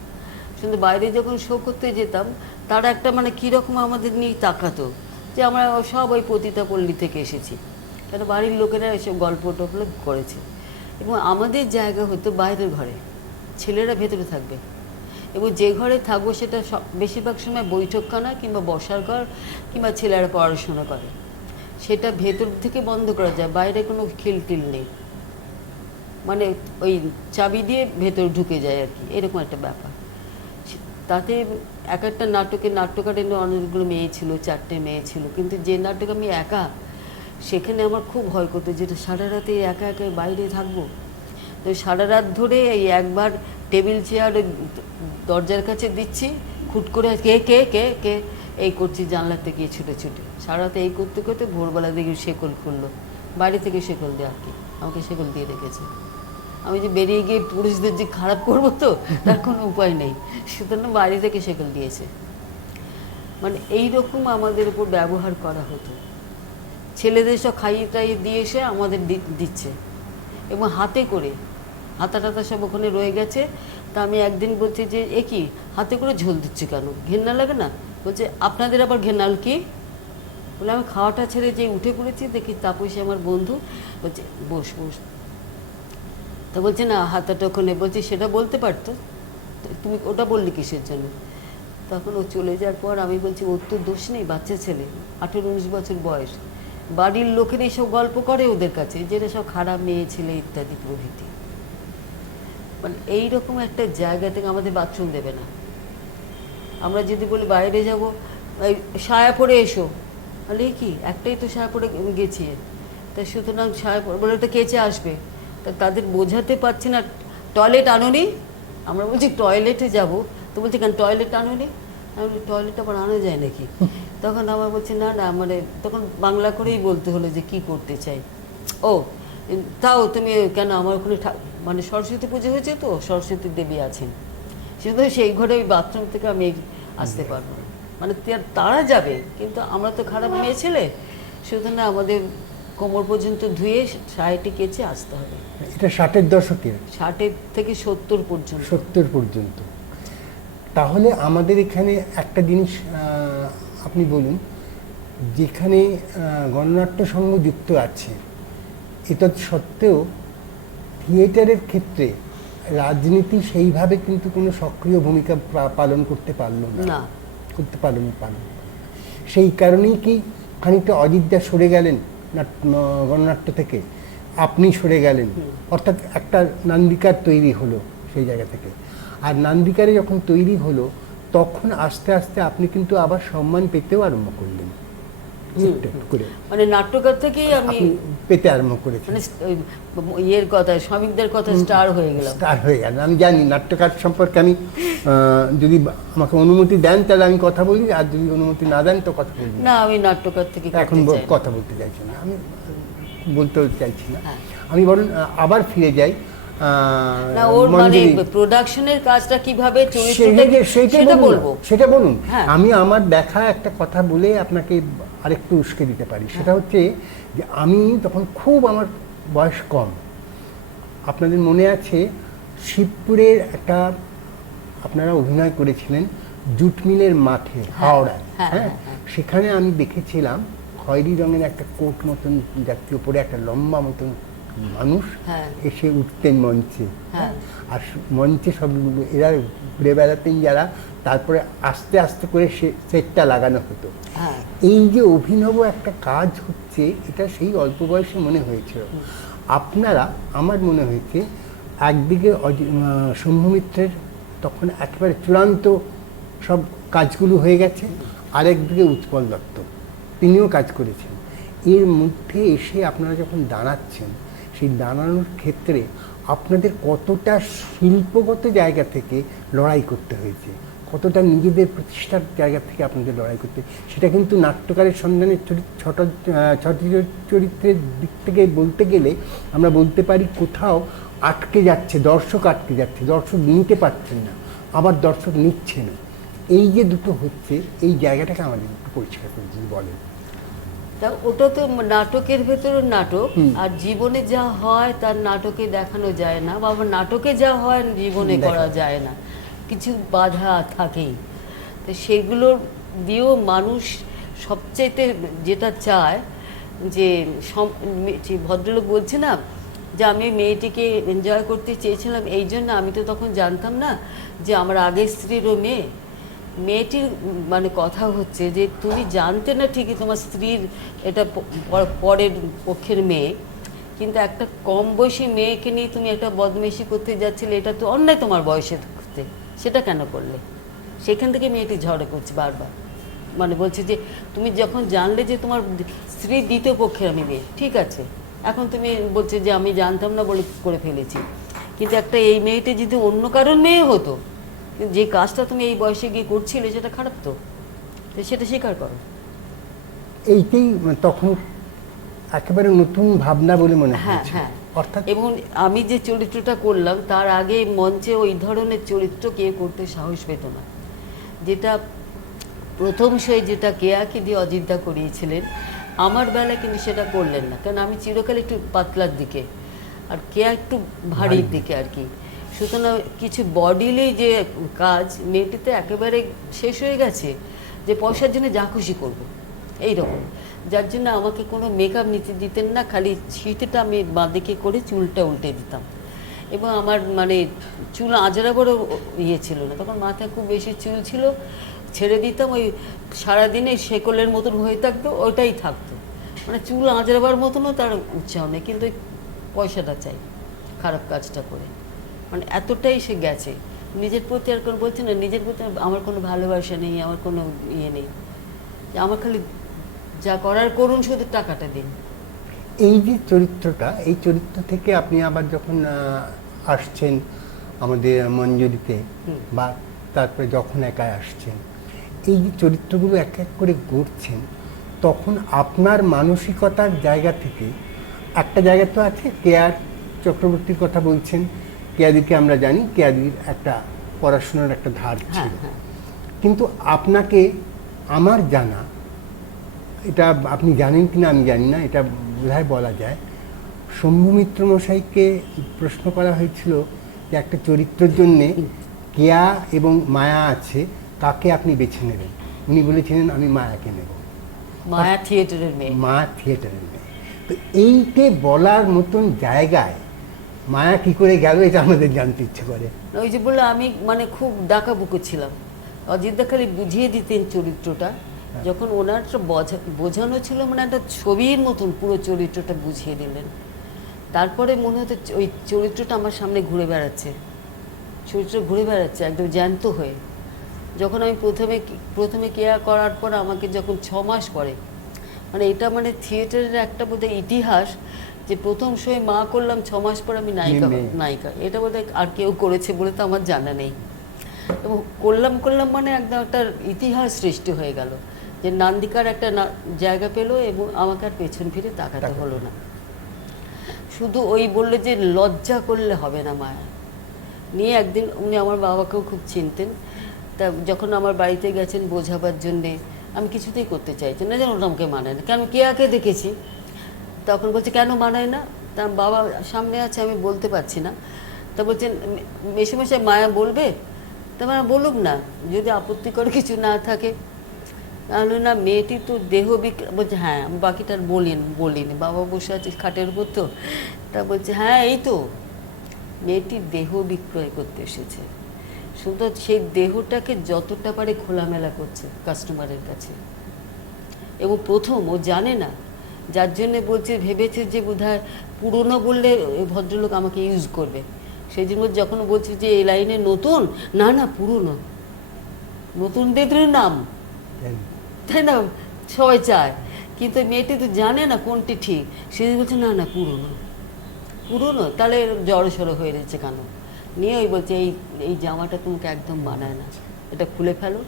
কিন্তু বাইরে যখন শো করতে যেতাম তারা একটা মানে কীরকম আমাদের নিয়ে তাকাতো যে আমরা সব ওই পতিতা পল্লী থেকে এসেছি, কেন বাড়ির লোকেরা এসব গল্প টল্প করেছে, এবং আমাদের জায়গা হতো বাইরের ঘরে, ছেলেরা ভেতরে থাকবে, এবং যে ঘরে থাকবো সেটা বেশিরভাগ সময় বৈঠকখানা কিংবা বসার ঘর কিংবা ছেলেরা পড়াশোনা করে, সেটা ভেতর থেকে বন্ধ করা যায়, বাইরে কোনো খিলটিল নেই, মানে ওই চাবি দিয়ে ভেতর ঢুকে যায় আর কি, এরকম একটা ব্যাপার। তাতে এক একটা নাটকে নাট্যকারের অনেকগুলো মেয়ে ছিল, 4টে মেয়ে ছিল, কিন্তু যে নাটক আমি একা, সেখানে আমার খুব ভয় করতো যেটা সারা রাতে একা একা বাইরে থাকবো। তো সারা রাত ধরে এই একবার টেবিল চেয়ার দরজার কাছে দিচ্ছি, খুট করে কে কে কে কে এই করছি, জানলাতে গিয়ে ছুটে ছুটে সারা রাতে এই করতে করতে ভোরবেলা দেখি শেকল খুললো, বাড়ি থেকে শেকল দেওয়া কি, আমাকে শেকল দিয়ে রেখেছে। আমি যে বেরিয়ে গিয়ে পুরুষদের যে খারাপ করবো তো তার কোনো উপায় নেই, সুতরাং বাড়ি থেকে শেকল দিয়েছে। মানে এইরকম আমাদের উপর ব্যবহার করা হতো। ছেলেদের সব খাইয়ে টাইয়ে দিয়ে এসে আমাদের দিচ্ছে, এবং হাতে করে হাতা টাতা সব ওখানে রয়ে গেছে। তা আমি একদিন বলছি যে এ কি হাতে করে ঝোল দিচ্ছে কেন, ঘেন্না লাগে না? বলছে আপনাদের আবার ঘেন্নাল কি? বলে আমি খাওয়াটা ছেড়ে যে উঠে পড়েছি, দেখি তাপসী আমার বন্ধু বলছে বস বস। তা বলছে না হাতাটা ওখানে, বলছি সেটা বলতে পারতো, তুমি ওটা বললি কিসের জন্য? তখন ও চলে যাওয়ার পর আমি বলছি ওর তো দোষ নেই, বাচ্চা ছেলে, 18-19 বছর বয়স, বাড়ির লোকের এইসব গল্প করে ওদের কাছে, যেটা সব খারাপ মেয়ে ছেলে ইত্যাদি প্রভৃতি। মানে এইরকম একটা জায়গা থেকে আমাদের বাথরুম দেবে না। আমরা যদি বলি বাইরে যাব, সায়া পরে এসো, বলে কি একটাই তো সায়া পরে গেছি, তা সুতরাং সায়া পরে বলে ওটা কেচে আসবে। তা তাদের বোঝাতে পারছি না, টয়লেট আনোনি? আমরা বলছি টয়লেটে যাব, তো বলছি কেন টয়লেট আনোনি? আমি বলি টয়লেট আবার আনা যায় নাকি? তখন আমার বলছে না না, মানে তখন বাংলা করেই বলতে হলো যে কি করতে চাই। ও তাও তুমি কেন, আমার ওখানে মানে সরস্বতী পুজো হয়েছে তো, সরস্বতী দেবী আছেন, শুধু সেই ঘরে ওই বাথরুম থেকে আমি আসতে পারবো না। মানে তারা যাবে, কিন্তু আমরা তো খারাপ মেয়ে ছেলে, সুতরাং আমাদের কোমর পর্যন্ত ধুয়ে শাড়িটি কেচে আসতে হবে। এটা 60-এর দশকে, 60 থেকে 70 পর্যন্ত। 70 পর্যন্ত। তাহলে আমাদের এখানে একটা জিনিস আপনি বলুন, যেখানে গণনাট্য সংঘ যুক্ত আছে, এটা সত্ত্বেও থিয়েটারের ক্ষেত্রে রাজনীতি সেইভাবে কিন্তু কোনো সক্রিয় ভূমিকা পালন করতে পারলো না, করতে পারল না। সেই কারণেই কি খানিকটা অজিতদা সরে গেলেন গণনাট্য থেকে, আপনি সরে গেলেন, অর্থাৎ একটা নান্দিকার তৈরি হলো সেই জায়গা থেকে। আর নান্দিকারে যখন তৈরি হলো, তখন আস্তে আস্তে আপনি কিন্তু আবার সম্মান পেতেও আরম্ভ করলেন, করে মানে নাট্যকার থেকেই আমি পেতে আরম্ভ করেছি, মানে ইয়ের কথা, শ্রমিকদের কথা স্টার হয়ে গেলাম, স্টার হয়ে গেল। আমি জানি নাট্যকার সম্পর্কে, আমি যদি আমাকে অনুমতি দেন তাহলে আমি কথা বলি, আর যদি অনুমতি না দেন তো কথা বলি না। আমি নাট্যকার থেকে এখন কথা বলতে চাইছি না, আমি বলতে চাইছি না। আমি বরং আবার ফিরে যাই, না ওর মানে প্রোডাকশনের কাজটা কিভাবে সেটা বলবো, সেটা বলুন। আমি আমার দেখা একটা কথা বলে আপনাকে আরেকটু উস্কে দিতে পারি। সেটা হচ্ছে যে আমি তখন খুব, আমার বয়স কম, আপনাদের মনে আছে শিবপুরের একটা আপনারা অভিনয় করেছিলেন জুট মিলের মাঠে, হাওড়ায়। হ্যাঁ, সেখানে আমি দেখেছিলাম খয়েরি রঙের একটা কোট মতন জাতীয় পরে একটা লম্বা মতন মানুষ এসে উঠতেন মঞ্চে, আর মঞ্চে সব এরা ঘুরে বেড়াতেন যারা, তারপরে আস্তে আস্তে করে সেটটা লাগানো হতো। এই যে অভিনব একটা কাজ হচ্ছে, এটা সেই অল্প বয়সে মনে হয়েছিল। আপনারা, আমার মনে হয়েছে একদিকে শম্ভু মিত্রের তখন একেবারে চূড়ান্ত সব কাজগুলো হয়ে গেছে, আরেকদিকে উৎপল দত্ত, তিনিও কাজ করেছেন। এর মধ্যে এসে আপনারা যখন দাঁড়াচ্ছেন, সেই দাঁড়ানোর ক্ষেত্রে আপনাদের কতটা শিল্পগত জায়গা থেকে লড়াই করতে হয়েছে, কতটা নিজেদের প্রতিষ্ঠার জায়গা থেকে আপনাদের লড়াই করতে, সেটা কিন্তু নাট্যকারের সন্ধানের ছোট চরিত্রের দিক থেকে বলতে গেলে আমরা বলতে পারি কোথাও আটকে যাচ্ছে, দর্শক আটকে যাচ্ছে, দর্শক নিতে পারছেন না, আবার দর্শক নিচ্ছে না। এই যে দুটো হচ্ছে, এই জায়গাটাকে আমাদের একটু পরিষ্কার করে যদি বলেন। তা ওটা তো নাটকের ভেতরে নাটক, আর জীবনে যা হয় তার নাটকে দেখানো যায় না, বা নাটকে যা হয় জীবনে করা যায় না, কিছু বাধা থাকেই। তো সেগুলো দিয়েও মানুষ সবচাইতে যেটা চায়, যে ভদ্রলোক বলছে না যে আমি মেয়েটিকে এনজয় করতে চেয়েছিলাম, এই জন্য আমি তো তখন জানতাম না যে আমার আগের স্ত্রীরও মেয়েটির মানে কথা হচ্ছে যে তুমি জানতে না ঠিকই তোমার স্ত্রীর এটা পরের পক্ষের মেয়ে, কিন্তু একটা কম বয়সী মেয়েকে নিয়ে তুমি একটা বদমেশি করতে যাচ্ছিলে, এটা তো অন্যায় তোমার বয়সে করতে, সেটা কেন করলে? সেখান থেকে মেয়েটি ঝড়ে করছে বারবার, মানে বলছে যে তুমি যখন জানলে যে তোমার স্ত্রী দ্বিতীয় পক্ষের আমি মেয়ে, ঠিক আছে, এখন তুমি বলছে যে আমি জানতাম না বলে করে ফেলেছি, কিন্তু একটা এই মেয়েটি যদি অন্য কারোর মেয়ে হতো, যে কাজটা তুমি এই বয়সে গিয়ে করছিলে সেটা খারাপ, তো সেটা স্বীকার করো। এইটাই তখন একেবারে নতুন ভাবনা বলে মনে হচ্ছে। অর্থাৎ এবং আমি যে চরিত্রটা করলাম তার আগে মঞ্চে ওই ধরনের চরিত্র কেউ করতে সাহস পেত না, যেটা প্রথম শোয়ে যেটা কেয়াকে দিয়ে অজিতদা করিয়েছিলেন, আমার বেলায় কিন্তু সেটা করলেন না, কারণ আমি চিরকাল একটু পাতলার দিকে আর কেয়া একটু ভারীর দিকে আর কি। সুতরাং কিছু বডিলি যে কাজ মেয়েটিতে একেবারে শেষ হয়ে গেছে, যে পয়সার জন্য যা খুশি করবো এইরকম, যার জন্য আমাকে কোনো মেকআপ নিতে দিতেন না, খালি শীতটা আমি বাঁদিকে করে চুলটা উল্টে দিতাম। এবং আমার মানে চুল আজরা বড় ইয়ে ছিল না, তখন মাথায় খুব বেশি চুল ছিল, ছেড়ে দিতাম, ওই সারাদিনে শেকলের মতন হয়ে থাকতো, ওটাই থাকতো, মানে চুল আঁচড়াবার মতনও তার উৎসাহ নেই, কিন্তু ওই পয়সাটা চাই খারাপ কাজটা করে, মানে এতটাই সে গেছে নিজের প্রতি। আর কোনো বলছে না, নিজের প্রতি আমার কোনো ভালোবাসা নেই, আমার কোনো ইয়ে নেই, আমার খালি যা করার করুন, শুধু টাকাটা দিন। এই যে চরিত্রটা, এই চরিত্র থেকে আপনি আবার যখন আসছেন আমাদের মঞ্জুরিতে, বা তারপরে যখন একাই আসছেন, এই যে চরিত্রগুলো এক এক করে গড়ছেন, তখন আপনার মানসিকতার জায়গা থেকে একটা জায়গা তো আছে, কেয়ার চক্রবর্তীর কথা বলছেন, কেয়াদিকে আমরা জানি কেয়াদির একটা পড়াশোনার একটা ধার ছিল, কিন্তু আপনাকে আমার জানা, এটা আপনি জানেন কিনা আমি জানি না, এটা বোধহয় বলা যায়, শম্ভু মিত্র মশাইকে প্রশ্ন করা হয়েছিল যে একটা চরিত্রের জন্যে কেয়া এবং মায়া আছে, কাকে আপনি বেছে নেবেন? উনি বলেছিলেন আমি মায়াকে নেব। মায়া থিয়েটারের মেয়ে। মায়া থিয়েটারের মেয়ে। তো এইকে বলার মতন জায়গায় মায়া কি করে গেল, এটা আমাদের জানতে ইচ্ছে করে। ওই যে বললো আমি মানে খুব ডাকাবুকো ছিলাম, অজিতদা খালি বুঝিয়ে দিতেন চরিত্রটা, যখন ওনার বোঝানো ছিল, মানে একটা ছবির মতন পুরো চরিত্রটা বুঝিয়ে দিলেন। তারপরে মনে হতো ওই চরিত্রটা আমার সামনে ঘুরে বেড়াচ্ছে, চরিত্র ঘুরে বেড়াচ্ছে একদম জ্যান্ত হয়ে। যখন আমি প্রথমে কেয়া করার পর আমাকে যখন 6 মাস পরে, মানে এটা মানে থিয়েটারের একটা বোধহয় ইতিহাস, যে প্রথম শোয়ে মা করলাম, 6 মাস পর আমি নায়িকা, এটা বোধহয় আর কেউ করেছে বলে তো আমার জানা নেই। এবং করলাম মানে একদম একটা ইতিহাস সৃষ্টি হয়ে গেল, যে নান্দিকার একটা জায়গা পেল এবং আমাকে আর পেছন ফিরে তাকাতে হলো না। শুধু ওই বললে যে লজ্জা করলে হবে না মায়া নিয়ে। একদিন উনি আমার বাবাকেও খুব চিনতেন, তা যখন আমার বাড়িতে গেছেন বোঝাবার জন্যে, আমি কিছুতেই করতে চাইছি না, যেন ওটা আমাকে মানায় না, কেন কেয়াকে দেখেছি। তখন বলছে কেন মানায় না, তার বাবা সামনে আছে, আমি বলতে পারছি না। তা বলছেন মেশে মায়া বলবে, তা মানে বলুক না, যদি আপত্তিকর কিছু না থাকে। তাহলে না মেয়েটি তো দেহ বিক্রয়, বলছে হ্যাঁ, আমি বাকিটা আর বলিনি, বাবা বসে আছে খাটের উপর, তো তা বলছে হ্যাঁ এই তো মেয়েটি দেহ বিক্রয় করতে এসেছে, শুধু সেই দেহটাকে যতটা পারে খোলামেলা করছে কাস্টমারের কাছে। এবং প্রথম ও জানে না, যার জন্যে বলছে, ভেবেছে যে বোধহয় পুরনো বললে ভদ্রলোক আমাকে ইউজ করবে, সেই জন্য যখন বলছে যে এই লাইনে নতুন, না পুরনো, নতুনদের নাম, তাই না, সবাই চায়, কিন্তু মেয়েটি তো জানে না কোনটি ঠিক, সে বলছে না পুরনো, তাহলে জড়সড়ো হয়ে রয়েছে কেন, নিয়ে ওই বলছে এই জামাটা তোমাকে একদম মানায় না, এটা খুলে ফেলো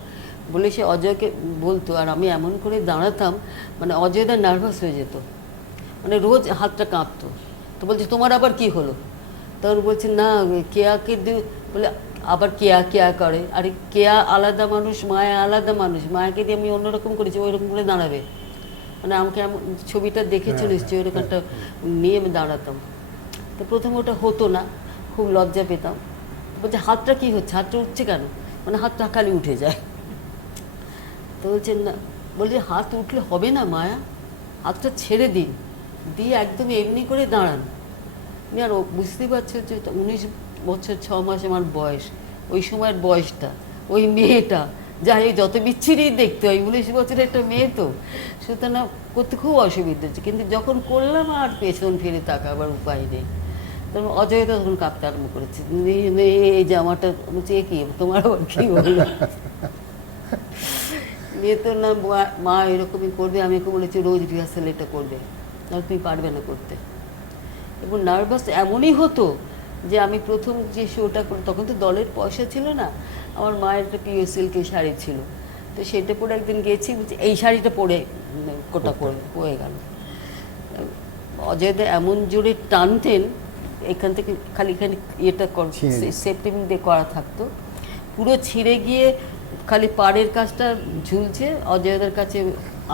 বলে সে অজয়কে বলতো। আর আমি এমন করে দাঁড়াতাম, মানে অজয়দা নার্ভাস হয়ে যেত, মানে রোজ হাতটা কাঁপতো। তো বলছে তোমার আবার কি হলো, তখন বলছে না কেয়াকে বলে আবার কেয়া করে, আরে কেয়া আলাদা মানুষ, মায়া আলাদা মানুষ, মায়াকে দিয়ে আমি অন্যরকম করেছি, ওইরকম করে দাঁড়াবে, মানে আমাকে এমন ছবিটা দেখেছো নিশ্চয়ই, ওরকমটা নিয়ে আমি দাঁড়াতাম। তো প্রথমে ওটা হতো না, খুব লজ্জা পেতাম। বলছে হাতটা কি হচ্ছে, হাতটা উঠছে কেন, মানে হাতটা খালি উঠে যায়। তো বলছেন না, বলছে হাত উঠলে হবে না মায়া, হাতটা ছেড়ে দিন, দিয়ে একদম এমনি করে দাঁড়ান। আর বুঝতেই পারছো যে 19 বছর 6 মাস আমার বয়স, ওই সময়ের বয়সটা, ওই মেয়েটা যাই যত বিচ্ছিরি দেখতে হয়, 19 বছরের একটা মেয়ে, তো সুতরাং করতে খুব অসুবিধা হচ্ছে। কিন্তু যখন করলাম আর পেছন ফিরে তাকাবার উপায় নেই, তখন অজয় তো তখন কাঁপতে আরম্ভ করেছে, এই জামাটা বলছে কি তোমার আবার কি হলো, নিয়ে তো না মা এরকমই করবে, আমি ওকে বলেছি রোজ রিহার্সাল এটা করবে, আর তুমি পারবে না করতে। এবং নার্ভাস এমনই হতো যে আমি প্রথম যে শোটা করি, তখন তো দলের পয়সা ছিল না, আমার মায়ের একটা পিও সিল্কের শাড়ি ছিল, তো সেটা পরে একদিন গেছি, বলছি এই শাড়িটা পরে কোটা হয়ে গেল। অজয়দা এমন জোরে টানতেন, এখান থেকে খালি এখানে ইয়েটা সেফটি দিয়ে করা থাকতো, পুরো ছিঁড়ে গিয়ে খালি পাড়ের কাজটা ঝুলছে, অজয়দার কাছে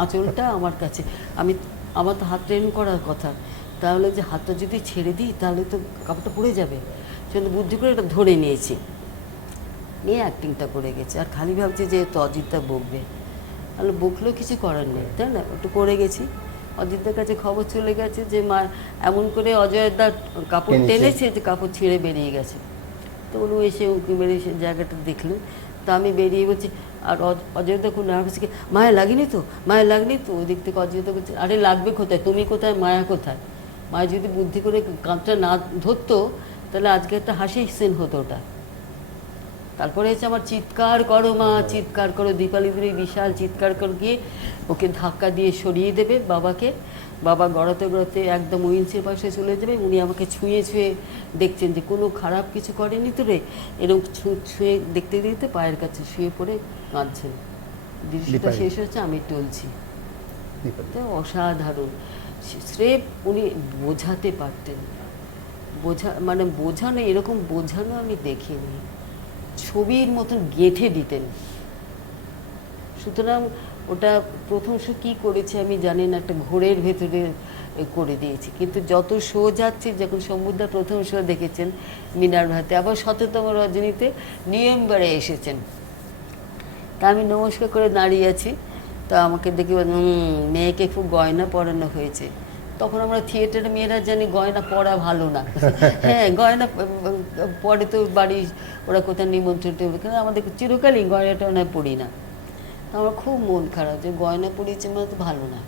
আঁচলটা আমার কাছে। আমার তো হাত ট্রেন করার কথা, তাহলে যে হাতটা যদি ছেড়ে দিই তাহলে তো কাপড়টা পড়ে যাবে। সেজন্য বুদ্ধি করে এটা ধরে নিয়েছি, নিয়ে অ্যাক্টিংটা করে গেছে। আর খালি ভাবছি যে তো অজিতদা বকবে, তাহলে বকলেও কিছু করার নেই, তাই না? একটু করে গেছি। অজিতদার কাছে খবর চলে গেছে যে মা এমন করে অজয়দার কাপড় টেনেছে যে কাপড় ছিঁড়ে বেরিয়ে গেছে। তো উনি এসে উঁকি মেরে সে জায়গাটা দেখলেন। তো আমি বেরিয়ে বলছি, আর অজয়দা খুব নার্ভাস, কি মায়া লাগেনি তো, মায়া লাগেনি তো? ওই দিক থেকে অজয়দা বলছে, আরে লাগবে কোথায়, তুমি কোথায়, মায়া কোথায়? মায়া যদি বুদ্ধি করে কাঁপটা না ধরতো তাহলে আজকে একটা হাসি সিন হতো ওটা। তারপরে হচ্ছে আমার চিৎকার করো মা, চিৎকার করো, দীপালি দিদি বিশাল চিৎকার করে গিয়ে ওকে ধাক্কা দিয়ে সরিয়ে দেবে বাবাকে। বাবা গড়াতে গড়াতে একদম উইন্সের পাশে চলে যাবে। উনি আমাকে ছুঁয়ে ছুঁয়ে দেখছেন যে কোনো খারাপ কিছু করেনি তো রে, এরকম ছুঁয়ে দেখতে দেখতে পায়ের কাছে শুয়ে পড়ে কাঁদছেন। দৃশ্যটা শেষ হচ্ছে, আমি টলছি। তো অসাধারণ স্রেফ উনি বোঝাতে পারতেন, মানে বোঝানো, এরকম বোঝানো আমি দেখিনি, ছবির মতন গেঁথে দিতেন। সুতরাং ওটা প্রথম শো কী করেছে আমি জানি না, একটা ঘোরের ভেতরে করে দিয়েছি। কিন্তু যত শো যাচ্ছে, যখন সমুদ্র প্রথম শো দেখেছেন মিনার্ভাতে, আবার ১৭তম রজনীতে নিয়মবারে এসেছেন, তা আমি নমস্কার করে দাঁড়িয়ে আছি। তা আমাকে দেখে মেয়েকে খুব গয়না পরানো হয়েছে। তখন আমরা থিয়েটারে মেয়েরা জানি গয়না পরা ভালো না। হ্যাঁ, গয়না পরে তো বাড়ি ওরা কোথায় নিমন্ত্রণ, কিন্তু আমাদের চিরকালই গয়নাটা নয় পড়ি না। আমার খুব মন খারাপ যে গয়না পরিয়েছে মানে তো ভালো না।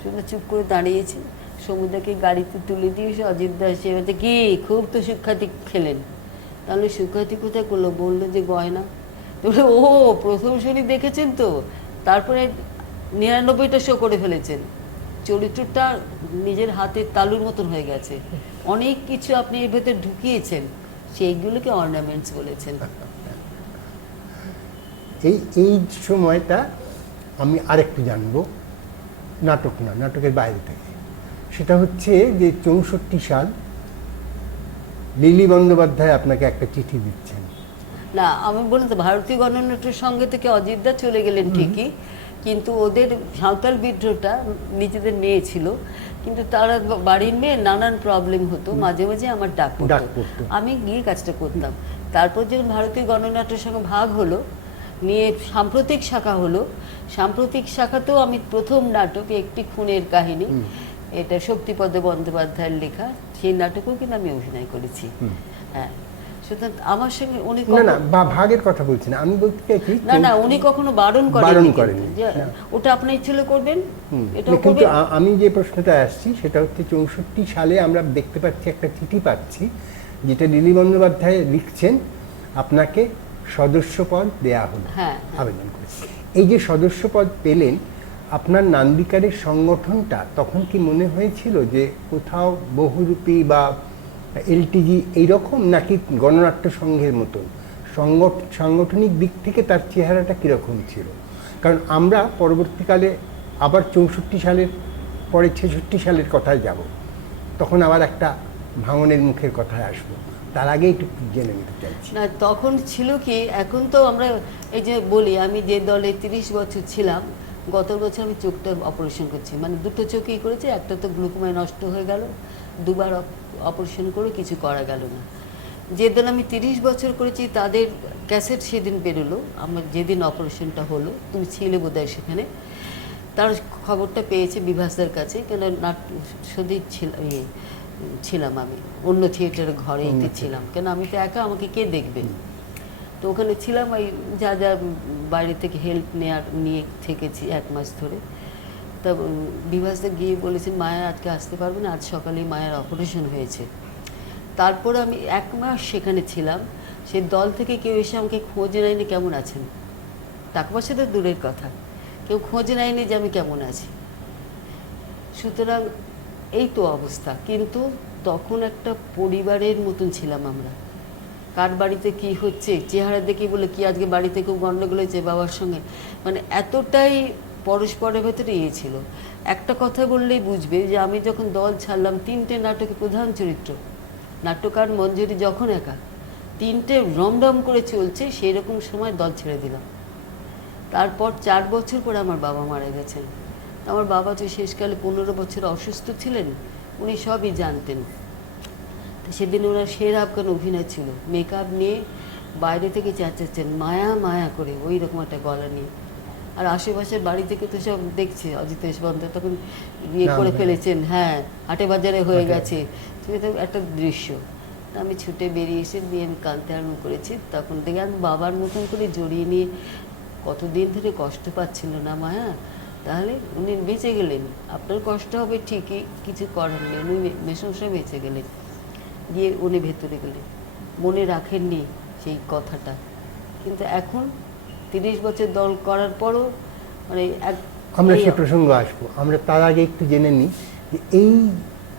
শুধু চুপ করে দাঁড়িয়েছি। সমুদ্রকে গাড়িতে তুলে দিয়েছে, অজিতদা এসে বলছে, কি খুব তো সুখ্যাতি খেলেন। তাহলে সুখ্যাতি কোথায় করলো? বললো যে গয়না। তো ও প্রথম শনি দেখেছেন তো, তারপরে ৯৯টা শো করে ফেলেছেন। চরিত্রটা নিজের হাতের তালুর মতন হয়ে গেছে। অনেক কিছু আপনি এর ভেতরে ঢুকিয়েছেন, সেইগুলোকে অর্নামেন্টস বলেছেন। এই সময়টা আমি আরেকটু জানবো, নাটক না, নাটকের বাইরে থেকে। সেটা হচ্ছে যে ৬৪ সাল লিলি বন্দ্যোপাধ্যায় আপনাকে একটা চিঠি দিচ্ছেন। না, আমি বলি তো, ভারতীয় গণনাট্যের সঙ্গে থেকে অজিতদা চলে গেলেন ঠিকই, কিন্তু ওদের সাঁওতাল বিদ্রোহটা নিজেদের মেয়ে ছিল, কিন্তু তারা বাড়ির মেয়ে, নানান প্রবলেম হতো, মাঝে মাঝে আমার ডাক পড়তো, আমি গিয়ে কাজটা করতাম। তারপর যখন ভারতীয় গণনাট্যের সঙ্গে ভাগ হলো, নিয়ে সাম্প্রতিক শাখা হলো, সাম্প্রতিক শাখাতেও আমি প্রথম নাটক একটি খুনের কাহিনী, এটা শক্তিপদ বন্দ্যোপাধ্যায়ের লেখা, সেই নাটকেও কিন্তু আমি অভিনয় করেছি। হ্যাঁ, সুতরাং আমার সঙ্গে উনি না বা ভাগের কথা বলছি না, আমি বলতে চাইছি না উনি কখনো বারণ করেননি যে ওটা আপনি ইচ্ছে করবেন, এটা কিন্তু আমি যে প্রশ্নটা আসছি সেটা হচ্ছে ৬৪ সালে আমরা দেখতে পাচ্ছি একটা চিঠি পাচ্ছি, যেটা লিলি বন্দ্যোপাধ্যায় লিখছেন, আপনাকে সদস্যপদ দেয়া হলো, আবেদন করে। এই যে সদস্যপদ পেলেন, আপনার নান্দিকারের সংগঠনটা তখন কি মনে হয়েছিল যে কোথাও বহুরূপী বা এলটিজি এইরকম, নাকি গণনাট্য সংঘের মতন সাংগঠনিক দিক থেকে তার চেহারাটা কীরকম ছিল? কারণ আমরা পরবর্তীকালে আবার ৬৪ সালের পরে ৬৬ সালের কথায় যাব, তখন আবার একটা ভাঙনের মুখের কথায় আসবো, তার আগে একটু জেনে নিতে চাইছি। না, তখন ছিল কি, এখন তো আমরা এই যে বলি, আমি যে দলে ৩০ বছর ছিলাম, গত বছর আমি চোখটা অপারেশন করছি, মানে দুটো চোখেই করেছি, একটা তো গ্লুকোমায় নষ্ট হয়ে গেল, দুবার অপারেশন করে কিছু করা গেল না। যে দল আমি ৩০ বছর করেছি তাদের ক্যাসেট সেদিন বেরোলো, আমার যেদিন অপারেশনটা হলো, তুমি ছিলে বোধহয় সেখানে, তার খবরটা পেয়েছে বিভাসদার কাছে, কেন সদীপ ছিলাম আমি অন্য থিয়েটারের ঘরে ছিলাম, কেন আমি তো একা, আমাকে কে দেখবে? তো ওখানে ছিলাম, ওই যা যা বাইরে থেকে হেল্প নিয়ে থেকেছি ১ মাস ধরে। তা বিভাসদা গিয়ে বলেছেন, মায়া আজকে আসতে পারবে না, আজ সকালেই মায়ের অপারেশন হয়েছে। তারপর আমি ১ মাস সেখানে ছিলাম, সেই দল থেকে কেউ এসে আমাকে খোঁজ নেয়নি কেমন আছেন, টাকা পয়সা তো দূরের কথা, কেউ খোঁজ নেয়নি যে আমি কেমন আছি। সুতরাং এই তো অবস্থা। কিন্তু তখন একটা পরিবারের মতন ছিলাম আমরা, কার বাড়িতে কি হচ্ছে চেহারা দেখে বলে কি আজকে বাড়িতে খুব গণ্ডগোল হয়েছে বাবার সঙ্গে, মানে এতটাই পরস্পরের ভেতরে ছিল। একটা কথা বললেই বুঝবে যে আমি যখন দল ছাড়লাম, ৩টে নাটকে প্রধান চরিত্র, নাট্যকার মঞ্জুরি যখন একা, ৩টে রমরম করে চলছে, সেই রকম সময় দল ছেড়ে দিলাম। তারপর 4 বছর পরে আমার বাবা মারা গেছেন। আমার বাবা তো শেষকালে 15 বছর অসুস্থ ছিলেন, উনি সবই জানতেন। তো সেদিন ওনার শের আফগান অভিনয় ছিল, মেকআপ নিয়ে বাইরে থেকে চেঁচাচ্ছেন মায়া মায়া করে, ওই রকম একটা গলা নিয়ে। আর আশেপাশের বাড়ি থেকে তো সব দেখছে অজিতেশ বন্দ তখন ইয়ে করে ফেলেছেন, হ্যাঁ হাটে বাজারে হয়ে গেছে, সেটা তো একটা দৃশ্য। আমি ছুটে বেরিয়ে এসে দিয়ে আমি কাঁদতে আরম্ভ করেছি। তখন থেকে আমি বাবার মতন করে জড়িয়ে নিয়ে, কতদিন ধরে কষ্ট পাচ্ছিল না মায়া, তাহলে উনি বেঁচে গেলেন। আপনার কষ্ট হবে ঠিকই, কিছু করার নেই, উনি মেসমশাই বেঁচে গেলেন। গিয়ে উনি ভেতরে গেলেন, মনে রাখেননি সেই কথাটা। কিন্তু এখন 30 বছর দল করার পরও মানে আমরা সে প্রসঙ্গ আসবো। আমরা তার আগে একটু জেনে নিই যে এই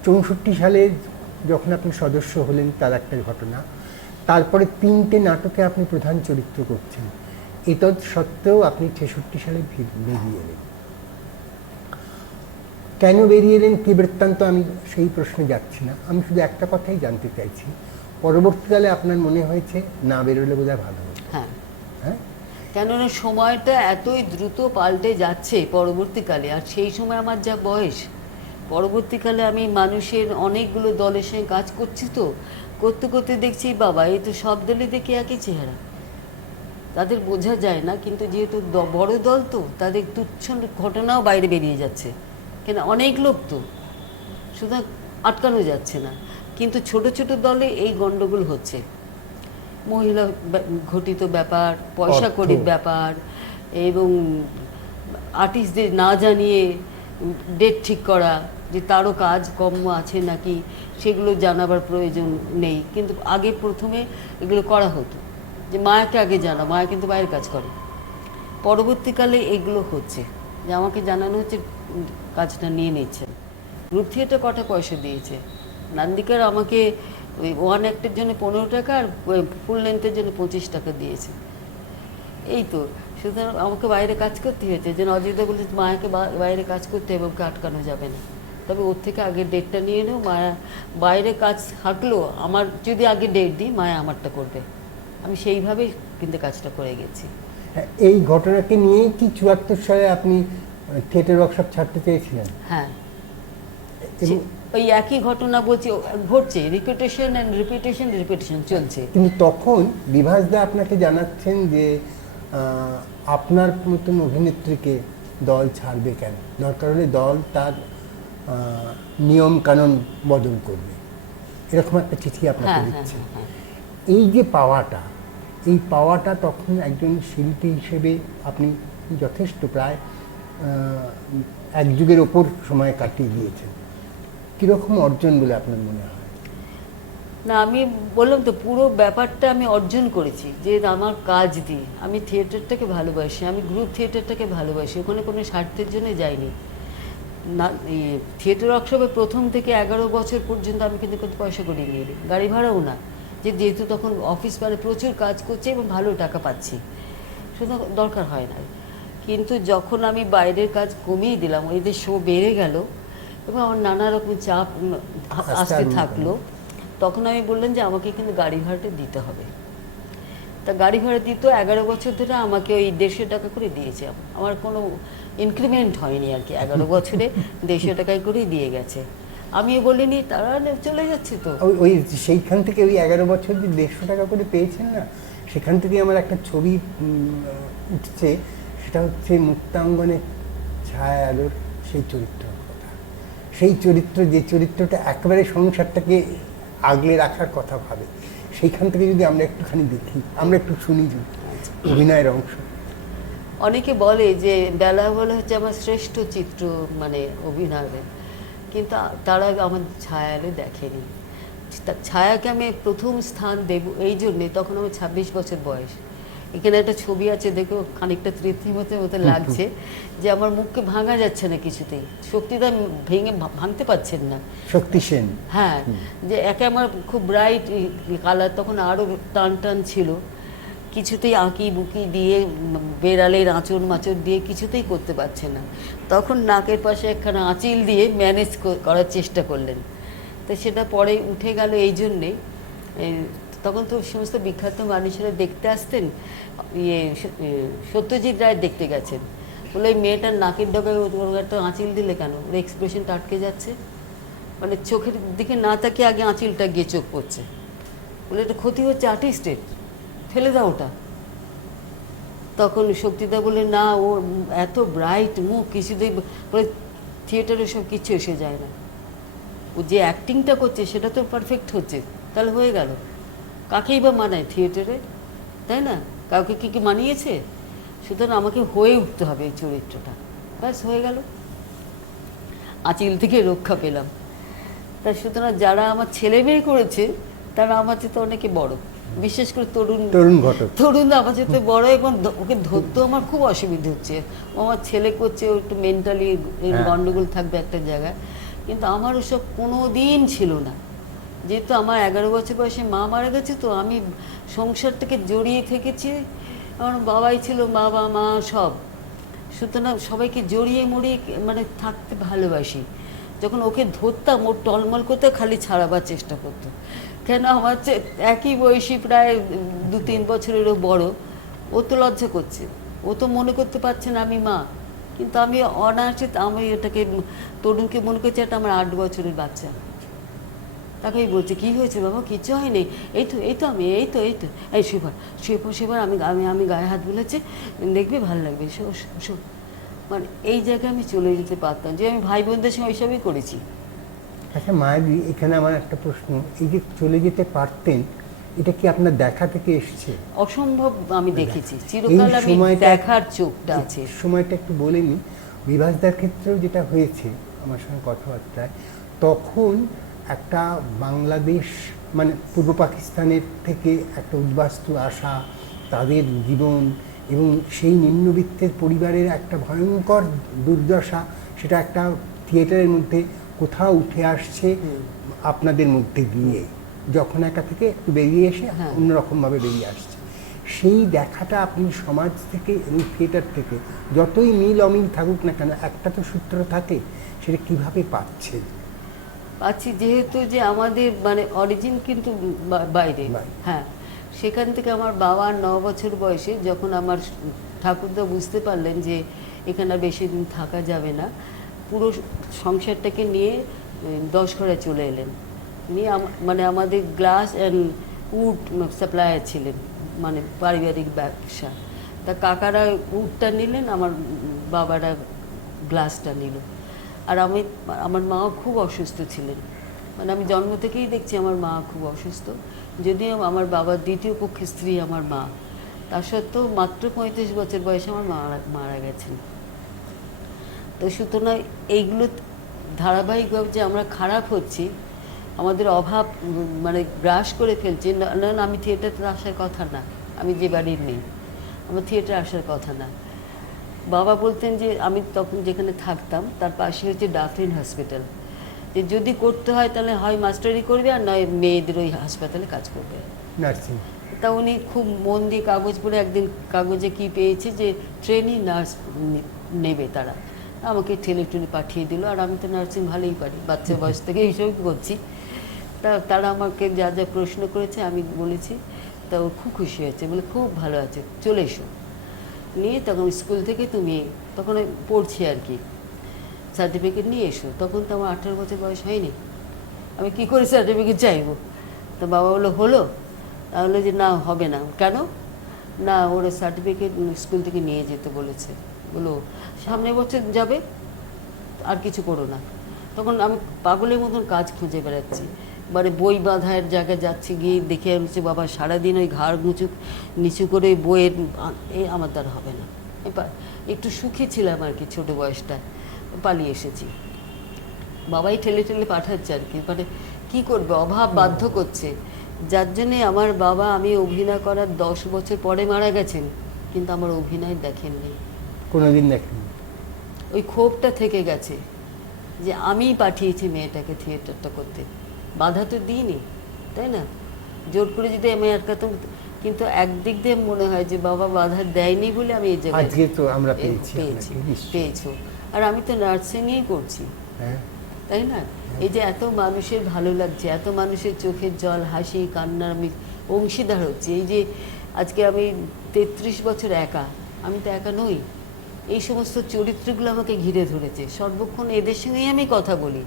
64 সালে যখন আপনি সদস্য হলেন তার একটা ঘটনা, তারপরে 3টে নাটকে আপনি প্রধান চরিত্র করছেন, এতদ সত্ত্বেও আপনি 66 সালে বেরিয়ে এলেন। কেন বেরিয়ে এলেন, কি বৃত্তান্ত, আমি সেই প্রশ্নে যাচ্ছি না। আমি শুধু একটা কথাই জানতে চাইছি, পরবর্তীকালে আপনার মনে হয়েছে না বেরোলে বোধহয় ভালো হতো? হ্যাঁ, হ্যাঁ, কেননা সময়টা এতই দ্রুত পাল্টে যাচ্ছে পরবর্তীকালে, আর সেই সময় আমার যা বয়স, পরবর্তীকালে আমি মানুষের অনেকগুলো দলের সঙ্গে কাজ করছি, তো করতে করতে দেখছি বাবা এই তো সব দলই দেখি একই চেহারা, তাদের বোঝা যায় না। কিন্তু যেহেতু বড় দল তো তাদের তুচ্ছ ঘটনাও বাইরে বেরিয়ে যাচ্ছে, কেন অনেক লোক তো, সুতরাং আটকানো যাচ্ছে না। কিন্তু ছোট ছোট দলে এই গন্ডগোল হচ্ছে, মহিলা ঘটিত ব্যাপার, পয়সা কড়ির ব্যাপার, এবং আর্টিস্টদের না জানিয়ে ডেট ঠিক করা, যে তারও কাজ কম আছে নাকি সেগুলো জানাবার প্রয়োজন নেই। কিন্তু আগে প্রথমে এগুলো করা হতো, যে মায়াকে আগে জানা, মায়া কিন্তু বাইরের কাজ করে। পরবর্তীকালে এগুলো হচ্ছে যে আমাকে জানানো হচ্ছে কাজটা নিয়ে নিচ্ছেন। গ্রুপ থিয়েটার কটা পয়সা দিয়েছে, নান্দিকার আমাকে ওই 1 অ্যাক্টের জন্য 15 টাকা আর ফুল লেন্থের জন্য 25 টাকা দিয়েছে। এই তো, সুতরাং আমাকে বাইরে কাজ করতে হয়েছে। যেন অজিতদা বলছে মায়াকে বাইরে কাজ করতে হবে, ওকে আটকানো যাবে না। তবে ওর থেকে আগে ডেটটা নিয়ে নেও, মায়া বাইরে কাজ থাকলো, আমার যদি আগে ডেট দিই মায়া আমারটা করবে, আমি সেইভাবেই কিন্তু কাজটা করে গেছি। এই ঘটনাকে নিয়ে কি 74 সালে আপনি থিয়েটার ওয়ার্কশপ ছাড়তে চেয়েছিলেন? হ্যাঁ, এবং ওই একই ঘটনা বলছি ঘটছে, রিপিটেশন চলছে। কিন্তু তখন বিভাসদা আপনাকে জানাচ্ছেন যে আপনার মতন অভিনেত্রীকে দল ছাড়বে কেন, দরকার হলে দল তার নিয়ম কানুন বদল করবে, এরকম একটা চিঠি আপনাকে দিচ্ছে। এই যে পাওয়াটা, এই পাওয়াটা তখন একজন শিল্পী হিসেবে আপনি যথেষ্ট প্রায় 1 যুগের ওপর সময় কাটিয়ে দিয়েছেন, কীরকম অর্জন বলে আপনার মনে হয়? না, আমি বললাম তো পুরো ব্যাপারটা আমি অর্জন করেছি, যে আমার কাজ দিয়ে আমি থিয়েটারটাকে ভালোবাসি, আমি গ্রুপ থিয়েটারটাকে ভালোবাসি, ওখানে কোনো স্বার্থের জন্য যাইনি না। থিয়েটার ওয়ার্কশপে প্রথম থেকে 11 বছর পর্যন্ত আমি কিন্তু কোনো পয়সা করি নিয়ে নিই, গাড়ি ভাড়াও না, যেহেতু তখন অফিস পারে প্রচুর কাজ করছে এবং ভালো টাকা পাচ্ছি, শুধু দরকার হয় না। কিন্তু যখন আমি বাইরের কাজ কমিয়ে দিলাম, এদের শো বেড়ে গেল এবং আমার নানা রকম চাপ আসতে থাকলো, তখন আমি বললাম যে আমাকে কিন্তু গাড়ি ভাড়াটা দিতে হবে। তা গাড়ি ভাড়া দিত 11 বছর ধরে আমাকে ওই 150 টাকা করে দিয়েছে, আমার কোনো ইনক্রিমেন্ট হয়নি আর কি, 11 বছরে 150 টাকায় করেই দিয়ে গেছে। আমিও বলিনি, তারা চলে যাচ্ছে তো। ওই সেইখান থেকে ওই 11 বছর যে 150 টাকা করে পেয়েছেন না, সেখান থেকে আমার একটা ছবি উঠছে, সেটা হচ্ছে মুক্তাঙ্গনের ছায়া আলোর সেই চরিত্রের কথা। সেই চরিত্র, যে চরিত্রটা একেবারে সংসারটাকে আগলে রাখার কথা ভাবে, সেইখান থেকে যদি আমরা একটুখানি দেখি, আমরা একটু শুনি অভিনয়ের অংশ। অনেকে বলে যে বেলা বলে হচ্ছে আমার শ্রেষ্ঠ চিত্র, মানে অভিনয়ের, কিন্তু তারা আমার ছায়ালে দেখেনি। ছায়াকে আমি প্রথম স্থান দেব এই জন্যে, তখন আমার 26 বছর বয়স। এখানে একটা ছবি আছে, দেখো খানিকটা তৃপ্তিমতের মতো লাগছে, যে আমার মুখকে ভাঙা যাচ্ছে না কিছুতেই, শক্তিদা ভেঙে ভাঙতে পারছেন না, শক্তি সেন। হ্যাঁ, যে একে আমার খুব ব্রাইট কালার, তখন আরও টান টান ছিল, কিছুতেই আঁকি বুকি দিয়ে বেড়ালের আঁচড় মাচড় দিয়ে কিছুতেই করতে পারছে না। তখন নাকের পাশে একখানা আঁচিল দিয়ে ম্যানেজ করার চেষ্টা করলেন, তো সেটা পরে উঠে গেল এই জন্যে তখন তো সমস্ত বিখ্যাত মানুষেরা দেখতে আসতেন, সত্যজিৎ রায় দেখতে গেছেন, বলে এই মেয়েটার নাকের ডগায় ওর একটা আঁচিল দিলে কেন, ওর এক্সপ্রেশনটা আটকে যাচ্ছে, মানে চোখের দিকে না তাকিয়ে আগে আঁচিলটা গিয়ে চোখ পড়ছে, বলে এটা ক্ষতি হচ্ছে আর্টিস্টের, ফেলে দাও ওটা। তখন শক্তিদা বলে না, ওর এত ব্রাইট মুখ, কিছুতেই বলে থিয়েটারে সব কিছু এসে যায় না, ও যে অ্যাক্টিংটা করছে সেটা তো পারফেক্ট হচ্ছে, তাহলে হয়ে গেল। কাকেই বা মানায় থিয়েটারে, তাই না? কাউকে কি মানিয়েছে? সুতরাং আমাকে হয়ে উঠতে হবে এই চরিত্রটা, ব্যাস হয়ে গেল, আঁচিল থেকে রক্ষা পেলাম। তা সুতরাং যারা আমার ছেলে মেয়ে করেছে তারা আমার চেয়ে তো অনেকে বড়, বিশেষ করে তরুণ আমার চেয়ে তো বড়, এবং ওকে ধরতেও আমার খুব অসুবিধা হচ্ছে। ও আমার ছেলে করছে, ও একটু মেন্টালি গন্ডগোল থাকবে একটা জায়গায়, কিন্তু আমার ওসব কোনো দিন ছিল না। যেহেতু আমার 11 বছর বয়সে মা মারা গেছে, তো আমি সংসারটাকে জড়িয়ে থেকেছি, আমার বাবাই ছিল, বাবা মা সব, সুতরাং সবাইকে জড়িয়ে মরিয়ে মানে থাকতে ভালোবাসি। যখন ওকে ধরতাম, ও টলমল করতে খালি ছাড়াবার চেষ্টা করতো, কেন আমার একই বয়সী, প্রায় 2-3 বছরেরও বড়, ও তো লজ্জা করছে, ও তো মনে করতে পারছে না আমি মা, কিন্তু আমি অনায়াসে আমি এটাকে তরুণকে মনে করছি এটা আমার 8 বছরের বাচ্চা। তাকেই বলছে কি হয়েছে বাবা, কিচ্ছু হয়নি, এই তো আমি এই তো এই সেবার আমি গায়ে হাত বুলেছি, দেখবি ভালো লাগবে, শো। মানে এই জায়গায় আমি চলে যেতে পারতাম, যে আমি ভাই বোনদের সঙ্গে ওইসবই করেছি। আচ্ছা মায়াদি, এখানে আমার একটা প্রশ্ন, এই যে চলে যেতে পারতেন, এটা কি আপনার দেখা থেকে এসছে? অসম্ভব আমি দেখেছি, চিরকাল আমি দেখার চোখটা আছে। সময়টা একটু বলে নি, বিভাসদার ক্ষেত্রেও যেটা হয়েছে আমার সঙ্গে কথাবার্তায়, তখন একটা বাংলাদেশ মানে পূর্ব পাকিস্তানের থেকে একটা উদ্বাস্তু আসা, তাদের জীবন এবং সেই নিম্নবিত্তের পরিবারের একটা ভয়ঙ্কর দুর্দশা, সেটা একটা থিয়েটারের মধ্যে কোথাও উঠে আসছে আপনাদের মধ্যে গিয়ে, যখন একা থেকে একটু বেরিয়ে এসে অন্যরকমভাবে বেরিয়ে আসছে। সেই দেখাটা আপনি সমাজ থেকে এবং থিয়েটার থেকে যতই মিল অমিল থাকুক না কেন, একটা তো সূত্র থাকে, সেটা কিভাবে পাচ্ছেন? পাচ্ছি যেহেতু যে আমাদের মানে অরিজিন কিন্তু বাইরে, হ্যাঁ, সেখান থেকে আমার বাবা 9 বছর বয়সে যখন আমার ঠাকুরদা বুঝতে পারলেন যে এখানে বেশি দিন থাকা যাবে না, পুরো সংসারটাকে নিয়ে 10 ঘরে চলে এলেন, নিয়ে মানে আমাদের গ্লাস অ্যান্ড উড সাপ্লায়ার ছিলেন, মানে পারিবারিক ব্যবসা। তা কাকারা উডটা নিলেন, আমার বাবারা গ্লাসটা নিল। আর আমার মাও খুব অসুস্থ ছিলেন, মানে আমি জন্ম থেকেই দেখছি আমার মা খুব অসুস্থ, যদিও আমার বাবার দ্বিতীয় পক্ষের স্ত্রী আমার মা, তা সত্ত্বেও মাত্র 35 বছর বয়সে আমার মারা গেছেন। তো সুতরাং এইগুলো ধারাবাহিকভাবে যে আমরা খারাপ হচ্ছি, আমাদের অভাব মানে গ্রাস করে ফেলছে, না আমি থিয়েটারে আসার কথা না, আমি যে বাড়ির নেই, আমার থিয়েটারে আসার কথা না। বাবা বলতেন যে আমি তখন যেখানে থাকতাম তার পাশে হচ্ছে ডাফরিন হসপিটাল, যে যদি করতে হয় তাহলে হয় মাস্টারি করবে, আর নয় মেয়েদের ওই হাসপাতালে কাজ করবে, নার্সিং। তা উনি খুব মন দিয়ে কাগজ পড়ে, একদিন কাগজে কি পেয়েছে যে ট্রেনিং নার্স নেবে তারা, আমাকে ঠেলে পাঠিয়ে দিল। আর আমি তো নার্সিং ভালোই পারি, বাচ্চা বয়স থেকে এইসব করছি। তারা আমাকে যা যা প্রশ্ন করেছে আমি বলেছি, তা ও খুব খুশি হয়েছে, বলে খুব ভালো আছে, চলে এসো। নিয়ে তখন স্কুল থেকে তুমি তখন পড়ছি আর কি, সার্টিফিকেট নিয়ে এসো। তখন তো আমার 18 বছর বয়স হয়নি, আমি কি করে সার্টিফিকেট চাইবো? তো বাবা বললো হলো, তাহলে যে না হবে না। কেন? না, ওরা সার্টিফিকেট স্কুল থেকে নিয়ে যেতে বলেছে। বলো সামনের বছর যাবে, আর কিছু করো না। তখন আমি পাগলের মতন কাজ খুঁজে বেড়াচ্ছি, মানে বই বাঁধার জায়গায় যাচ্ছি, গিয়ে দেখে হচ্ছে বাবা সারাদিন ওই ঘাড় নিচু করে বইয়ের, আমার দ্বারা হবে না। একটু সুখী ছিলাম আর কি ছোটো বয়সটায়, পালিয়ে এসেছি। বাবাই ঠেলে পাঠাচ্ছে আর কি, মানে কী করবে, অভাব বাধ্য করছে। যার জন্যে আমার বাবা, আমি অভিনয় করার 10 বছর পরে মারা গেছেন, কিন্তু আমার অভিনয় দেখেননি, কোনোদিন দেখেননি। ওই ক্ষোভটা থেকে গেছে যে আমিই পাঠিয়েছি মেয়েটাকে থিয়েটারটা করতে, বাধা তো দিইনি, তাই না? জোর করে যদি আমি আটকাতাম, কিন্তু একদিক দিয়ে মনে হয় যে বাবা বাধা দেয়নি বলে আমি এই জায়গায় আজকে তো আমরা পেয়েছো। আর আমি তো নার্সিংই করছি, তাই না? এই যে এত মানুষের ভালো লাগছে, এত মানুষের চোখের জল, হাসি, কান্নার আমি অংশীদার হচ্ছে। এই যে আজকে আমি 33 বছর একা, আমি তো একা নই, এই সমস্ত চরিত্রগুলো আমাকে ঘিরে ধরেছে। সর্বক্ষণ এদের সঙ্গেই আমি কথা বলি,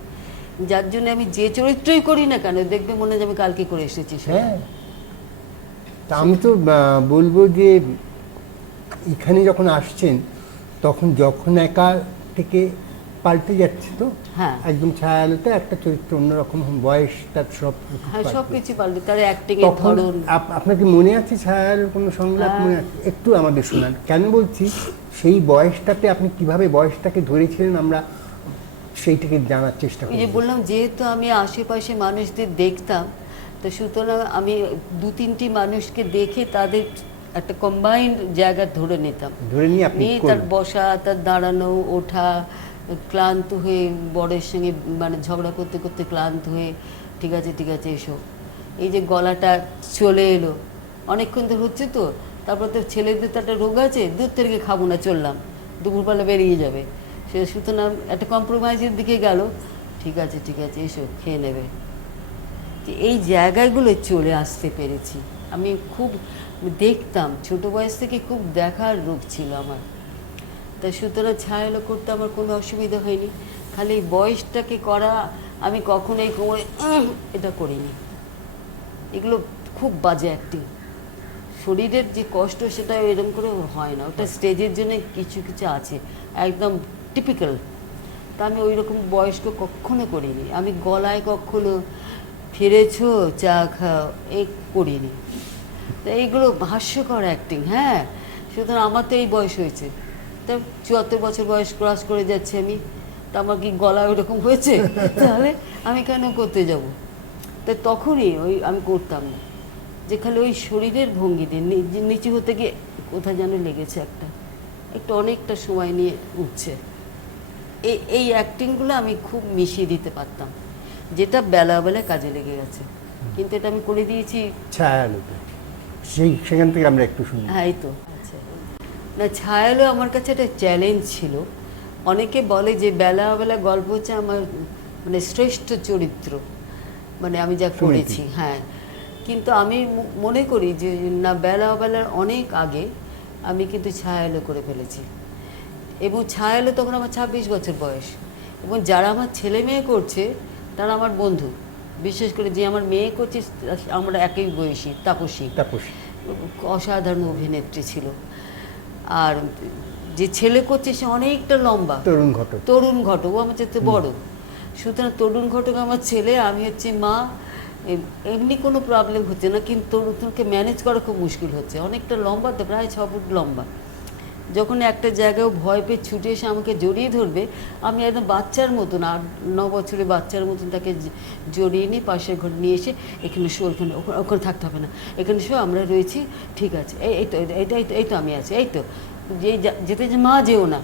যার জন্য আমি যে চরিত্রই করি না কেন দেখবে মনে হয় যে আমি কালকে করে এসেছি সেটা। হ্যাঁ, তা আমি তো বলবো যে এখানে যখন আসছেন তখন যখন একা থেকে পাল্টে যাচ্ছে তো, হ্যাঁ একদম ছায়ালোতে একটা চরিত্র অন্যরকম বয়স তার সব হ্যাঁ, পাল্টে। সব কিছু পাল্টে, তার অ্যাক্টিং এর তখন ধরন। আপনার কি মনে আছে ছায়ালোর কোনো সংলাপ হ্যাঁ। মনে আছে? একটু আমাদের শোনান। কেন বলছি, সেই বয়সটাতে আপনি কিভাবে বয়সটাকে ধরেছিলেন আমরা সেইটাকে জানার চেষ্টা ওই যে করি। বললাম, যেহেতু আমি আশেপাশে মানুষদের দেখতাম, তো সুতরাং আমি 2-3টি মানুষকে দেখে তাদের একটা কম্বাইন্ড জায়গা ধরে নিতাম। ধরে নিয়ে আপনি নিয়ে তার বসা, তার দাঁড়ানো, ওঠা, ক্লান্ত হয়ে বরের সঙ্গে মানে ঝগড়া করতে করতে ক্লান্ত হয়ে ঠিক আছে ঠিক আছে এসো, এই যে গলাটা চলে এলো, অনেকক্ষণ তো হচ্ছে তো, তারপর তো ছেলেদের তো একটা রোগ আছে, দূর থেকে খাবো না, চললাম, দুপুরবেলা বেরিয়ে যাবে, সে সুতরাং একটা কম্প্রোমাইজের দিকে গেল, ঠিক আছে এসো খেয়ে নেবে। যে এই জায়গাগুলো চলে আসতে পেরেছি আমি, খুব দেখতাম ছোট বয়স থেকে, খুব দেখার রোগ ছিল আমার। তাই সুতরাং ছায়ালো করতে আমার কোনো অসুবিধা হয়নি। খালি এই বয়সটাকে করা, আমি কখনোই কোমরে এটা করিনি। এগুলো খুব বাজে অ্যাক্টিং। শরীরের যে কষ্ট সেটা এরকম করে হয় না, ওটা স্টেজের জন্য কিছু কিছু আছে একদম টিপিক্যাল। তা আমি ওই রকম বয়স্ক কখনো করিনি। আমি গলায় কখনো ফিরেছো চা খাও এই করিনি। তো এইগুলো হাস্যকর অ্যাক্টিং। হ্যাঁ, সুতরাং আমার তো এই বয়স হয়েছে, তা 74 বছর বয়স ক্রস করে যাচ্ছে আমি, তা আমার কি গলা ওইরকম হয়েছে? তাহলে আমি কেন করতে যাব? তা তখনই ওই আমি করতাম না, যে খালি ওই শরীরের ভঙ্গিতে নিচু হতে গিয়ে কোথায় যেন লেগেছে একটা, একটু অনেকটা সময় নিয়ে উঠছে। এই অ্যাক্টিংগুলো আমি খুব মিশিয়ে দিতে পারতাম, যেটা বেলাবেলা কাজে লেগে গেছে। কিন্তু এটা আমি করে দিয়েছি ছায়ালোতে, সেখান থেকে আমরা একটু শুনি। হ্যাঁ এই তো। আচ্ছা, না ছায়ালো আমার কাছে একটা চ্যালেঞ্জ ছিল। অনেকে বলে যে বেলাবেলা গল্প হচ্ছে আমার মানে শ্রেষ্ঠ চরিত্র, মানে আমি যা করেছি। হ্যাঁ, কিন্তু আমি মনে করি যে না, বেলাবেলার অনেক আগে আমি কিন্তু ছায়ালো করে ফেলেছি। এবং ছায়ালো তখন আমার 26 বছর বয়স, এবং যারা আমার ছেলে মেয়ে করছে তারা আমার বন্ধু। বিশেষ করে যে আমার মেয়ে করছে আমরা একই বয়সী, তাপসী, অসাধারণ অভিনেত্রী ছিল। আর যে ছেলে করছে সে অনেকটা লম্বা, তরুণ ঘটক, ও আমার চেয়ে বড়। সুতরাং তরুণ ঘটক আমার ছেলে, আমি হচ্ছে মা। এমনি কোনো প্রবলেম হচ্ছে না, কিন্তু তরুণকে ম্যানেজ করা খুব মুশকিল হচ্ছে। অনেকটা লম্বা তো, প্রায় 6 ফুট লম্বা। যখন একটা জায়গায় ভয় পেয়ে ছুটে এসে আমাকে জড়িয়ে ধরবে, আমি একদম বাচ্চার মতন, 8-9 বছরের বাচ্চার মতন তাকে জড়িয়ে নিয়ে পাশের ঘরে নিয়ে এসে, এখানে শো, এখানে ওখানে থাকতে হবে না, এখানে শো, আমরা রয়েছি, ঠিক আছে, এই তো আমি আছি, এই তো যেতে যে মা যেও না,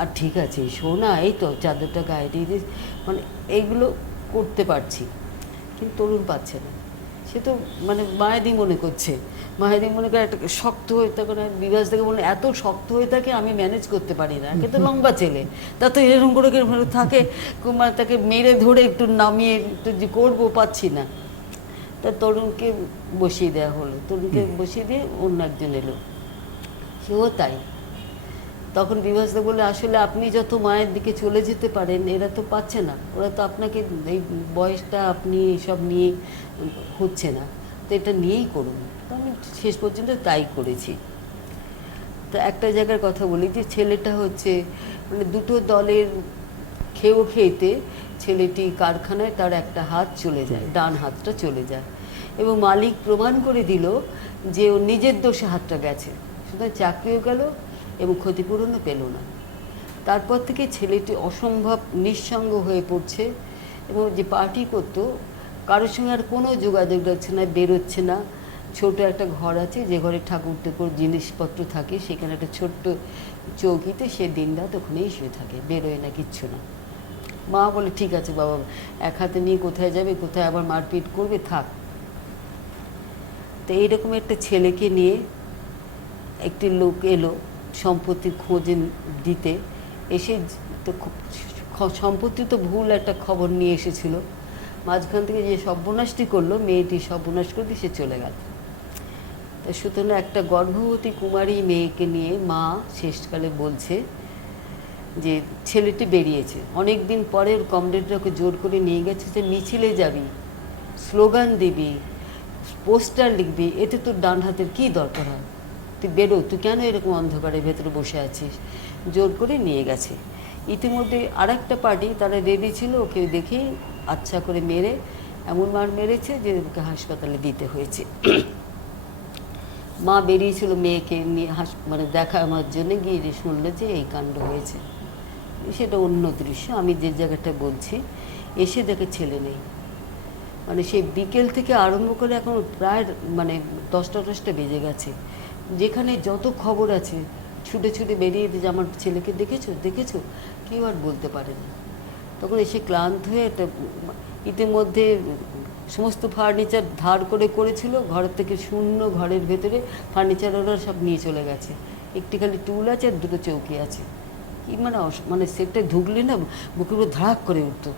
আর ঠিক আছে শো না, এই তো চাদরটা গায়ে দিয়ে দিস, মানে এইগুলো করতে পারছি। কিন্তু তরুণ পাচ্ছে না, সে তো মানে মায়েদি মনে করছে, মায়েদি মনে করে একটা শক্ত হয়ে থাকে না। বিভাস থেকে বলে এত শক্ত হয়ে থাকে আমি ম্যানেজ করতে পারি না, কিন্তু লম্বা ছেলে, তা তো এরকম করে থাকে, মানে তাকে মেরে ধরে একটু নামিয়ে একটু যে করবো পাচ্ছি না। তা তরুণকে বসিয়ে দেওয়া হলো, তরুণকে বসিয়ে দিয়ে অন্য একজন এলো, সেও তাই। তখন বিভাসদা বলে, আসলে আপনি যত মায়ের দিকে চলে যেতে পারেন, এরা তো পাচ্ছে না, ওরা তো আপনাকে এই বয়সটা আপনি সব নিয়ে হচ্ছে না, তো এটা নিয়েই করুন। তো আমি শেষ পর্যন্ত তাই করেছি। তো একটা জায়গার কথা বলি, যে ছেলেটা হচ্ছে মানে দুটো দলের খেতে ছেলেটি কারখানায় তার একটা হাত চলে যায়, ডান হাতটা চলে যায়, এবং মালিক প্রমাণ করে দিল যে ও নিজের দোষে হাতটা গেছে, সুতরাং চাকরিও গেল এবং ক্ষতিপূরণও পেল না। তারপর থেকে ছেলেটি অসম্ভব নিঃসঙ্গ হয়ে পড়ছে, এবং যে পার্টি করতো কারোর সঙ্গে আর কোনো যোগাযোগ রাখছে না, বেরোচ্ছে না। ছোট একটা ঘর আছে, যে ঘরে ঠাকুর টাকুর জিনিসপত্র থাকে, সেখানে একটা ছোট্ট চৌকিতে সে দিনরাত ওখানেই শুয়ে থাকে, বেরোয় না, কিচ্ছু না। মা বলে, ঠিক আছে বাবা, এক হাতে নিয়ে কোথায় যাবে, কোথায় আবার মারপিট করবে, থাক। তো এইরকম একটা ছেলেকে নিয়ে একটি লোক এলো সম্পত্তির খোঁজ দিতে, এসে তো খুব সম্পত্তি তো ভুল একটা খবর নিয়ে এসেছিল, মাঝখান থেকে যে সর্বনাশটি করলো, মেয়েটি সর্বনাশ করে দিয়ে সে চলে গেল। তা সুতরাং একটা গর্ভবতী কুমারী মেয়েকে নিয়ে মা শেষকালে বলছে যে ছেলেটি বেরিয়েছে, অনেক দিন পরে ওর কমরেডরা ওকে জোর করে নিয়ে গেছে যে মিছিলে যাবি, স্লোগান দিবি, পোস্টার লিখবি, এতে তোর ডান হাতের কী দরকার হয়, তুই বেরো, তুই কেন এরকম অন্ধকারের ভেতরে বসে আছিস, জোর করে নিয়ে গেছে। ইতিমধ্যে আর একটা পার্টি তারা রেডি ছিল, ওকে দেখেই আচ্ছা করে মেরে এমন মার মেরেছে যে ওকে হাসপাতালে দিতে হয়েছে। মা বেরিয়েছিল মেয়েকে নিয়ে মানে দেখা আমার জন্য, গিয়ে শুনলো যে এই কাণ্ড হয়েছে। সেটা অন্য দৃশ্য, আমি যে জায়গাটা বলছি, এসে দেখে ছেলে নেই। মানে সেই বিকেল থেকে আরম্ভ করে এখন প্রায় মানে 10টা বেজে গেছে, যেখানে যত খবর আছে ছুটে ছুটে বেরিয়ে যে আমার ছেলেকে দেখেছো দেখেছো, কেউ আর বলতে পারে না। তখন এসে ক্লান্ত হয়ে একটা ইতিমধ্যে সমস্ত ফার্নিচার ধার করে করেছিল, ঘরের থেকে শূন্য, ঘরের ভেতরে ফার্নিচার ওরা সব নিয়ে চলে গেছে, একটি খালি টুল আছে আর দুটো চৌকি আছে। কি মানে মানে সেটটা ঢুকলে না বুকের উপর ধাক করে উঠতো,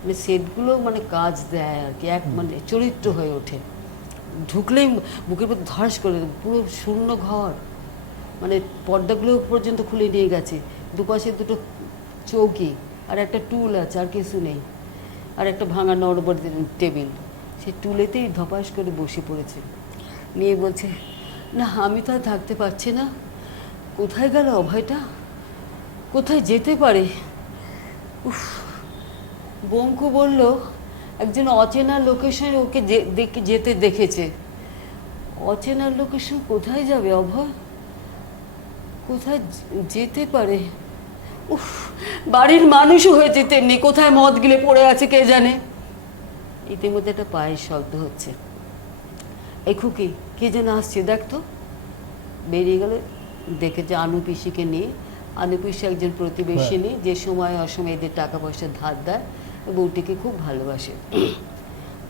মানে সেটগুলো মানে কাজ দেয় আর কি, এক মানে চরিত্র হয়ে ওঠে। ঢুকলেই বুকের উপর ধস করে, পুরো শূন্য ঘর, মানে পর্দাগুলো পর্যন্ত খুলে নিয়ে গেছে, দুপাশে দুটো চৌকি আর একটা টুল আছে, আর কিছু নেই, আর একটা ভাঙা নড়বড় টেবিল, সেই টুলেতেই ধপাস করে বসে পড়েছে। নিয়ে বলছে, না আমি তো আর থাকতে পারছি না, কোথায় গেল অভয়টা, কোথায় যেতে পারে। উফ, বঙ্কু বলল একজন অচেনা লোকেশনে ওকে যেতে দেখেছে। অচেনা লোকেশন কোথায় যাবে অভয়, কোথায় যেতে পারে। উফ, বাড়ির মানুষও হয়েছে তেমনি, কোথায় মদ গিলে পড়ে আছে কে জানে। ইতিমধ্যে একটা পায়ের শব্দ হচ্ছে, এই খুকি কে যেন আসছে দেখ তো। বেরিয়ে গেলে দেখেছে আনু পিসিকে নিয়ে। আনু পিসি একজন প্রতিবেশিনী, যে সময় অসময় এদের টাকা পয়সা ধার দেয়, বউটিকে খুব ভালোবাসে।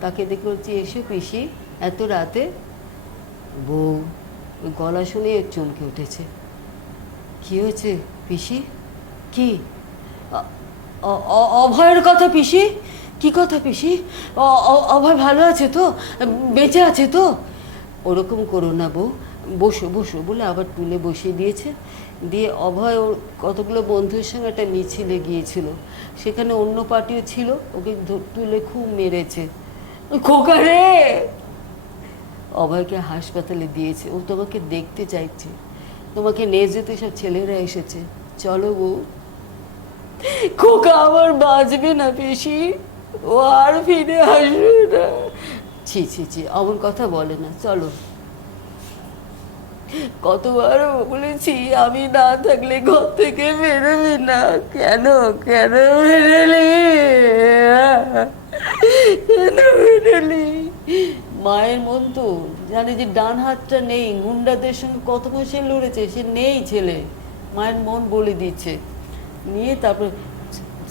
তাকে দেখে হচ্ছে, এসে পিসি এত রাতে। বউ গলা শুনে চমকে উঠেছে, কি হয়েছে পিসি, কি অভয়ের কথা পিসি, কি কথা পিসি, অভয় ভালো আছে তো, বেঁচে আছে তো। ওরকম করো না বউ, বসো বসো বলে আবার তুলে বসিয়ে দিয়েছে। দিয়ে অভয় ওর কতগুলো বন্ধুর সঙ্গে একটা মিছিলে গিয়েছিল, সেখানে অন্য পার্টিও ছিল, ওকে তুলে খুব মেরেছে। খোকা রে, অভয়কে হাসপাতালে দিয়েছে, ও তোমাকে দেখতে চাইছে, তোমাকে নিয়ে যেতে সব ছেলেরা এসেছে, চলো বউ। খোকা আমার বাঁচবে না পিসি, ও আর ফিরে আসবে না। ছি ছি ছি, অমন কথা বলে না, চলো। কতবার বলেছি আমি না থাকলে ঘর থেকে বেরোবে না, কেন কেন বেরোলি, কেন বেরোলি। মায়ের মন তো জানে যে ডান হাতটা নেই, গুন্ডাদের সঙ্গে কত মাসে লড়েছে, সে নেই ছেলে, মায়ের মন বলে দিচ্ছে। নিয়ে তারপর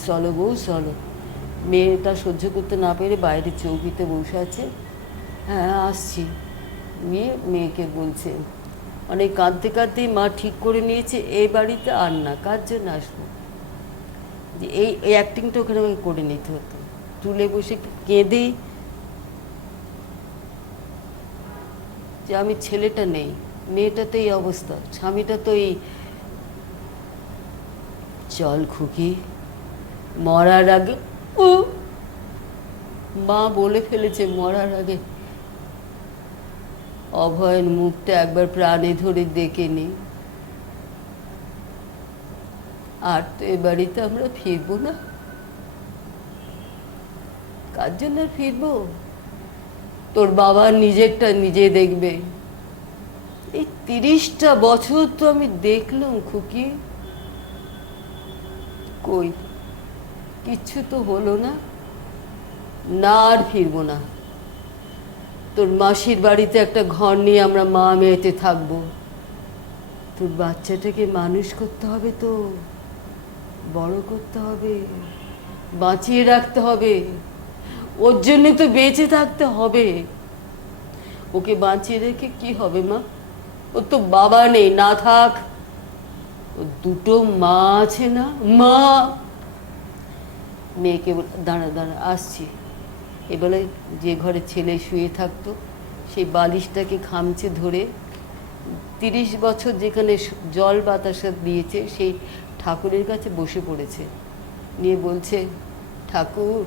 চলো বউ চলো। মেয়েটা সহ্য করতে না পেরে বাইরে চৌকিতে বসে আছে, হ্যাঁ আসছি। মেয়েকে বলছে, অনেক কাঁদতে কাঁদতেই মা ঠিক করে নিয়েছে এই বাড়িতে আর না, কার জন্য আসবো, যে এই অ্যাক্টিংটা ওখানে আমাকে করে নিতে হতো। তুলে বসে কেঁদেই যে আমি ছেলেটা নেই, মেয়েটা তো এই অবস্থা, স্বামীটা তো এই। চল খুকি, মরার আগে, মা বলে ফেলেছে মরার আগে অভয়ের মুখটা একবার প্রাণে ধরে দেখে নি, আর তো এ বাড়িতে আমরা ফিরবো না। কার জন্য ফিরবো, তোর বাবা নিজেরটা নিজে দেখবে। এই 30টা বছর তো আমি দেখলাম খুকি, কই কিচ্ছু তো হলো না, না আর ফিরবো না। তোর মাসির বাড়িতে একটা ঘর নিয়ে আমরা মা মেয়েতে থাকবো, তোর বাচ্চাটাকে মানুষ করতে হবে, তো বড় করতে হবে, বাঁচিয়ে রাখতে হবে, ওর জন্যে তো বেঁচে থাকতে হবে। ওকে বাঁচিয়ে রেখে কি হবে মা, ওর তো বাবা নেই, না থাক, ও দুটো মা আছে না, মা মেয়েকে দাঁড়া দাঁড়া আসছি। এবারে যে ঘরে ছেলে শুয়ে থাকতো সেই বালিশটাকে খামচে ধরে 30 বছর যেখানে জল বাতাস দিয়েছে সেই ঠাকুরের কাছে বসে পড়েছে, নিয়ে বলছে, ঠাকুর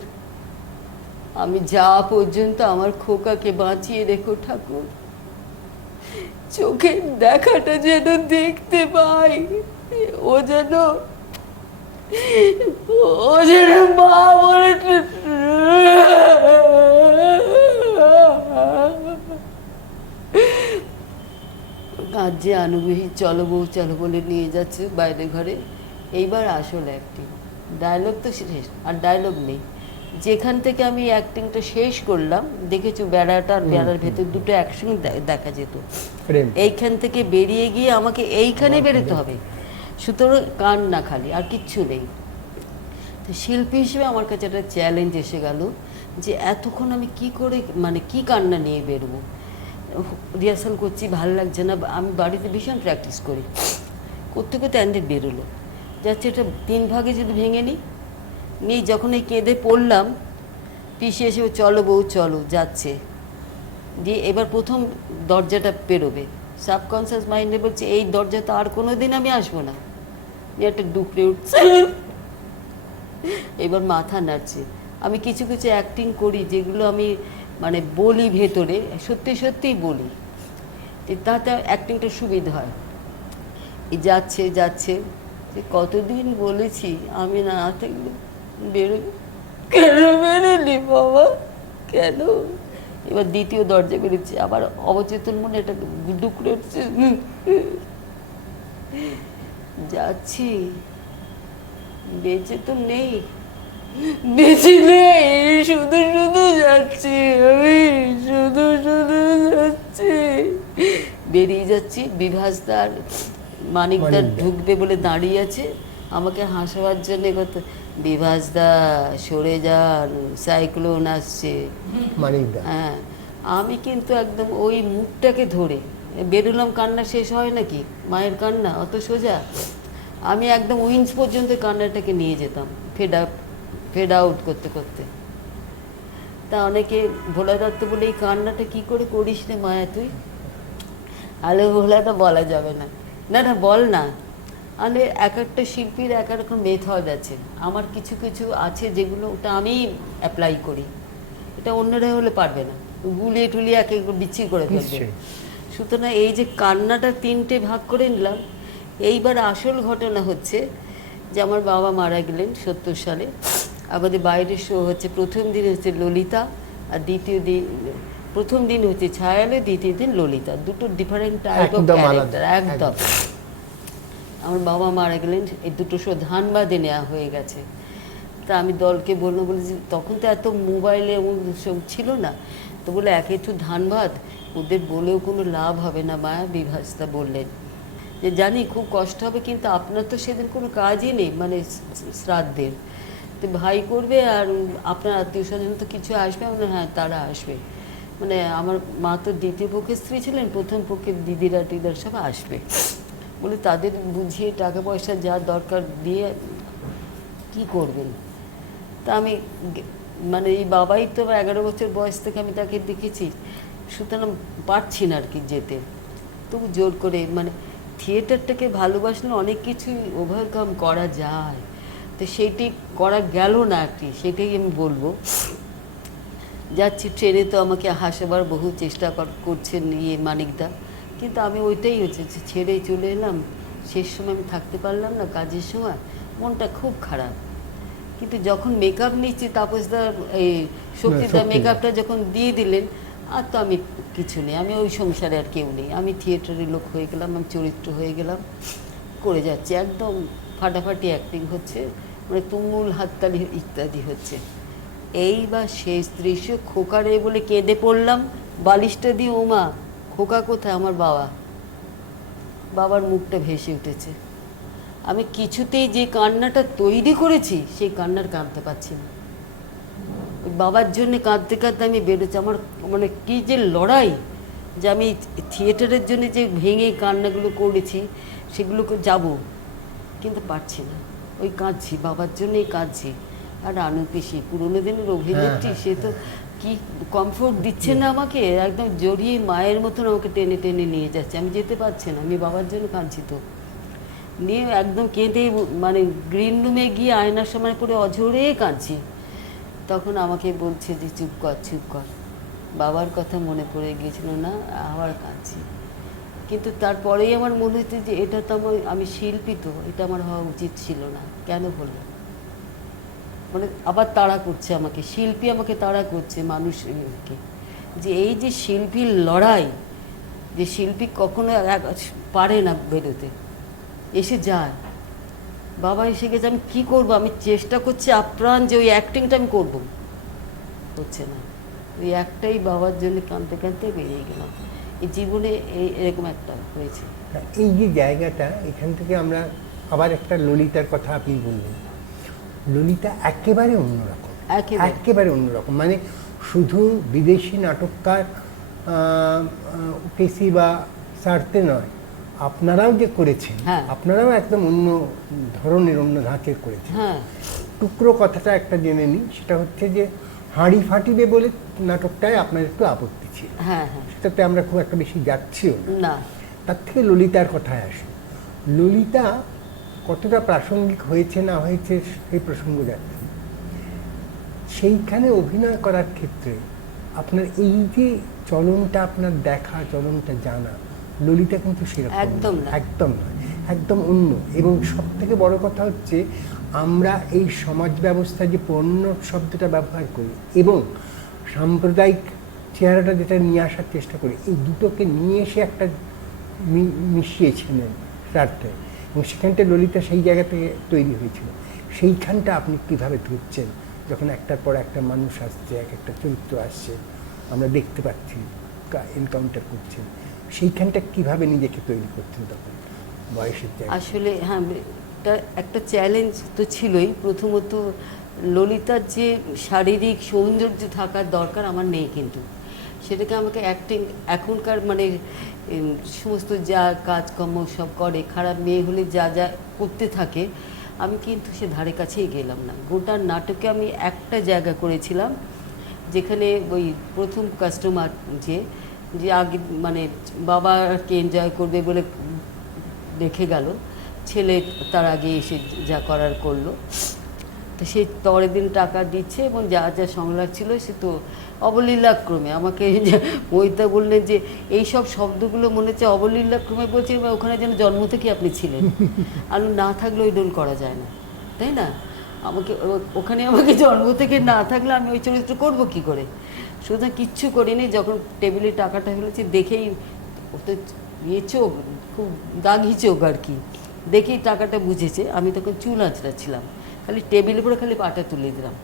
আমি যা পর্যন্ত আমার খোকাকে বাঁচিয়ে রেখো ঠাকুর, চোখের দেখাটা যেন দেখতে পাই, ও যেন মা বলে আজ যে আনুবিহি চলো বউ চলো বলে নিয়ে যাচ্ছে বাইরে ঘরে। এইবার আসল অ্যাক্টিং, ডায়লগ তো শেষ, আর ডায়লগ নেই। যেখান থেকে আমি অ্যাক্টিংটা শেষ করলাম, দেখেছো বেড়াটা আর বেড়ার ভেতর দুটো একসঙ্গে দেখা যেত, এইখান থেকে বেরিয়ে গিয়ে আমাকে এইখানে বেরোতে হবে, সুতরাং কান না খালি আর কিচ্ছু নেই। তো শিল্পী হিসেবে আমার কাছে একটা চ্যালেঞ্জ এসে গেল যে এতক্ষণ আমি কি করে মানে কি কান্না নিয়ে বেরোবো। রিহার্সাল করছি, ভালো লাগছে না, আমি বাড়িতে ভীষণ প্র্যাকটিস করি, করতে করতে অ্যান্ডেড বেরোলো, যাচ্ছে এটা 3 ভাগে যদি ভেঙে নিই যখন এই কেঁদে পড়লাম, পিছিয়ে এসে চলো বউ চলো যাচ্ছে, দিয়ে এবার প্রথম দরজাটা পেরোবে, সাবকনসিয়াস মাইন্ডে বলছে এই দরজাতে আর কোনো দিন আমি আসবো না, দিয়ে একটা ডুকরে উঠছে, এবার মাথা নাড়ছে। আমি কিছু কিছু অ্যাক্টিং করি যেগুলো আমি মানে বলি ভেতরে, সত্যি সত্যিই বলি, তাতে অ্যাক্টিংটা সুবিধা হয়। এই যাচ্ছে যাচ্ছে, যে কতদিন বলেছি আমি না থাকলে বেরোবি, কেন বেরোলি বাবা কেন? এবার দ্বিতীয় দরজা বেরোচ্ছে, আবার অবচেতন মনে একটা ডুকরে উঠছে, যাচ্ছি, বেঁচে তো নেই, বেঁচে নেই, শুধু শুধু যাচ্ছি আমি, শুধু শুধু যাচ্ছি, বেরিয়ে যাচ্ছি। বিভাসদার মানিকদার ঢুকবে বলে দাঁড়িয়ে আছে, আমাকে হাসাবার জন্য কত, বিভাসদা সরে যান সাইক্লোন আসছে, মানিকদা। হ্যাঁ, আমি কিন্তু একদম ওই মুখটাকে ধরে বেরোলাম। কান্না শেষ হয় নাকি মায়ের কান্না অত সোজা? আমি একদম উইন্স পর্যন্ত কান্নাটাকে নিয়ে যেতাম, ফেড আউট করতে করতে। তা অনেকে ভোলা দত্ত বলে এই কান্নাটা কি করে করিস রে মায়া তুই? আলো ভোলাটা বলা যাবে না, না না বল না। মানে এক একটা শিল্পীর এক এক রকম মেথড আছে, আমার কিছু কিছু আছে যেগুলো ওটা আমি অ্যাপ্লাই করি, এটা অন্যরা হলে পারবে না, গুলিয়ে টুলিয়ে এক এক বিচ্ছিরি করে ফেলবে। সুতরাং এই যে কান্নাটা 3টে ভাগ করে নিলাম। এইবার আসল ঘটনা হচ্ছে যে আমার বাবা মারা গেলেন 70 সালে, আমাদের বাইরের শো হচ্ছে, প্রথম দিন হচ্ছে ললিতা, আর দ্বিতীয় দিন, প্রথম দিন হচ্ছে ছায়ালে, দ্বিতীয় দিন ললিতা, দুটো ডিফারেন্ট টাইপ অফ ক্যারেক্টার একদম। আমার বাবা মারা গেলেন, এই দুটো শো ধানবাদে নেওয়া হয়ে গেছে। তা আমি দলকে বলবো বলে যে তখন তো এত মোবাইলে সব ছিল না, তো বলে একে একটু ধানবাদ, ওদের বলেও কোনো লাভ হবে না মায়া। বিভাসদা বললেন যে জানি খুব কষ্ট হবে, কিন্তু আপনার তো সেদিন কোনো কাজই নেই, মানে শ্রাদ্ধের, তো ভাই করবে আর আপনার আত্মীয় স্বজন তো কিছু আসবে। আমরা হ্যাঁ তারা আসবে, মানে আমার মা তো দ্বিতীয় পক্ষের স্ত্রী ছিলেন, প্রথম পক্ষের দিদিরা টিদার সব আসবে বলে তাদের বুঝিয়ে টাকা পয়সা যা দরকার দিয়ে কি করবেন। তা আমি মানে এই বাবাই তো 11 বছর বয়স থেকে আমি তাকে দেখেছি, সুতরাং পারছি না আর কি যেতে, তবু জোর করে, মানে থিয়েটারটাকে ভালোবাসলে অনেক কিছুই ওভারকাম করা যায়, তো সেইটি করা গেল না আর কি, সেটাই আমি বলবো। যাচ্ছি ট্রেনে, তো আমাকে হাসাবার বহু চেষ্টা করছেন মানিকদা, কিন্তু আমি ওইটাই হচ্ছে ছেড়ে চলে এলাম। শেষ সময় আমি থাকতে পারলাম না, কাজের সময় মনটা খুব খারাপ। কিন্তু যখন মেকআপ নিচ্ছি, তাপসদা এই শক্তিদা মেকআপটা যখন দিয়ে দিলেন, আর তো আমি কিছু নেই, আমি ওই সংসারে আর কেউ নেই, আমি থিয়েটারের লোক হয়ে গেলাম, আমি চরিত্র হয়ে গেলাম, করে যাচ্ছি, একদম ফাটাফাটি অ্যাক্টিং হচ্ছে, মানে তুমুল হাততালি ইত্যাদি হচ্ছে। এইবার শেষ দৃশ্য, খোকারে বলে কেঁদে পড়লাম, বালিশটা দিয়ে, ওমা খোকা কোথায়? আমার বাবার মুখটা ভেসে উঠেছে। আমি কিছুতেই যে কান্নাটা তৈরি করেছি সেই কান্নার কাঁদতে পারছি না, বাবার জন্য কাঁদতে কাঁদতে আমি বেরোচ্ছি। আমার মানে কী যে লড়াই, যে আমি থিয়েটারের জন্য যে ভেঙে কান্নাগুলো করেছি সেগুলোকে যাব, কিন্তু পারছি না, ওই কাঁদছি, বাবার জন্যই কাঁদছি। আর রানু পিসি পুরোনো দিনের অভিনেত্রী, হ্যাঁ, সে তো কি কমফোর্ট দিচ্ছে না আমাকে, একদম জড়িয়ে মায়ের মতন আমাকে টেনে টেনে নিয়ে যাচ্ছে, আমি যেতে পারছি না, আমি বাবার জন্য কাঁদছি তো, নিয়ে একদম কেঁদে মানে গ্রিন রুমে গিয়ে আয়নার সামনে পড়ে অঝরে কাঁদছি। তখন আমাকে বলছে যে চুপ কর চুপ কর, বাবার কথা মনে পড়ে গিয়েছিল না, আবার কাঁদছি। কিন্তু তারপরেই আমার মনে হচ্ছে যে এটা তো আমি শিল্পী, তো এটা আমার হওয়া উচিত ছিল না, কেন হলো? মানে আবার তাড়া করছে আমাকে, শিল্পী আমাকে তাড়া করছে মানুষকে, যে এই যে শিল্পীর লড়াই, যে শিল্পী কখনো পারে না বেরোতে, এসে যায়, বাবা এসে গেছে, আমি কী করবো, আমি চেষ্টা করছি আপ্রাণ যে ওই অ্যাক্টিংটা আমি করবো, হচ্ছে না, ওই একটাই বাবার জন্য কাঁদতে কাঁদতে বেরিয়ে গেলাম। এই জীবনে এরকম একটা হয়েছে। এই যে জায়গাটা, এখান থেকে আমরা আবার একটা ললিতার কথা আপনি বললেন, ললিতা একেবারে অন্যরকম, একেবারে অন্যরকম, মানে শুধু বিদেশি নাটককার পেশি বা স্বার্থে নয়, আপনারাও যে করেছেন, আপনারাও একদম অন্য ধরনের, অন্য ধাঁচের করেছেন। টুকরো কথাটা একটা জেনে নিই, সেটা হচ্ছে যে হাঁড়ি ফাটিবে বলে নাটকটায় আপনার একটু আপত্তি ছিল, সেটাতে আমরা খুব একটা বেশি যাচ্ছিও না। তার থেকে ললিতার কথায় আসে, ললিতা কতটা প্রাসঙ্গিক হয়েছে না হয়েছে সেই প্রসঙ্গ যাচ্ছে, সেইখানে অভিনয় করার ক্ষেত্রে আপনার এই যে চলনটা, আপনার দেখা চলনটা জানা, ললিতা কিন্তু সেরকম একদম নয়, একদম অন্য। এবং সব থেকে বড় কথা হচ্ছে, আমরা এই সমাজ ব্যবস্থা যে পণ্য শব্দটা ব্যবহার করি এবং সাম্প্রদায়িক চেহারাটা যেটা নিয়ে আসার চেষ্টা করি, এই দুটোকে নিয়ে এসে একটা মিশিয়েছিলেন স্বার্থে, এবং সেখানটা ললিতা সেই জায়গা থেকে তৈরি হয়েছিল। সেইখানটা আপনি কীভাবে ধরছেন, যখন একটার পর একটা মানুষ আসছে, এক একটা চরিত্র আসছে, আমরা দেখতে পাচ্ছি, এনকাউন্টার করছেন, সেইখানটা কিভাবে নিজেকে তৈরি করছেন তখন বয়সের জায়গা? আসলে হ্যাঁ, এটা একটা চ্যালেঞ্জ তো ছিলই। প্রথমত ললিতার যে শারীরিক সৌন্দর্য থাকার দরকার আমার নেই, কিন্তু সেটাকে আমাকে অ্যাক্টিং এখনকার মানে সমস্ত যা কাজকর্ম সব করে, খারাপ মেয়ে হলে যা যা করতে থাকে, আমি কিন্তু সে ধারে কাছেই গেলাম না। গোটা নাটকে আমি একটা জায়গা করেছিলাম, যেখানে ওই প্রথম কাস্টমার যে আগে মানে বাবাকে এনজয় করবে বলে রেখে গেল, ছেলে তার আগে এসে যা করার করলো, তো সে পরের দিন টাকা দিচ্ছে এবং যা যা সংলাপ ছিল সে তো অবলীলাক্রমে আমাকে মহিতা বললেন যে এই সব শব্দগুলো মনে হচ্ছে অবলীলাক্রমে বলছে, ওখানে যেন জন্ম থেকে আপনি ছিলেন, আর না থাকলে ওই ডোল করা যায় না, তাই না? আমাকে ওখানে আমাকে জন্ম থেকে না থাকলে আমি ওই চরিত্র করবো কী করে? সুতরাং কিচ্ছু করিনি। যখন টেবিলে টাকাটা ফেলেছি দেখেই, ও তো চোখ খুব দাগি চোখ আর কি, দেখেই টাকাটা বুঝেছে। আমি তখন চুল আঁচড়াচ্ছিলাম, খালি টেবিলের উপরে খালি পাটা তুলে দিলাম,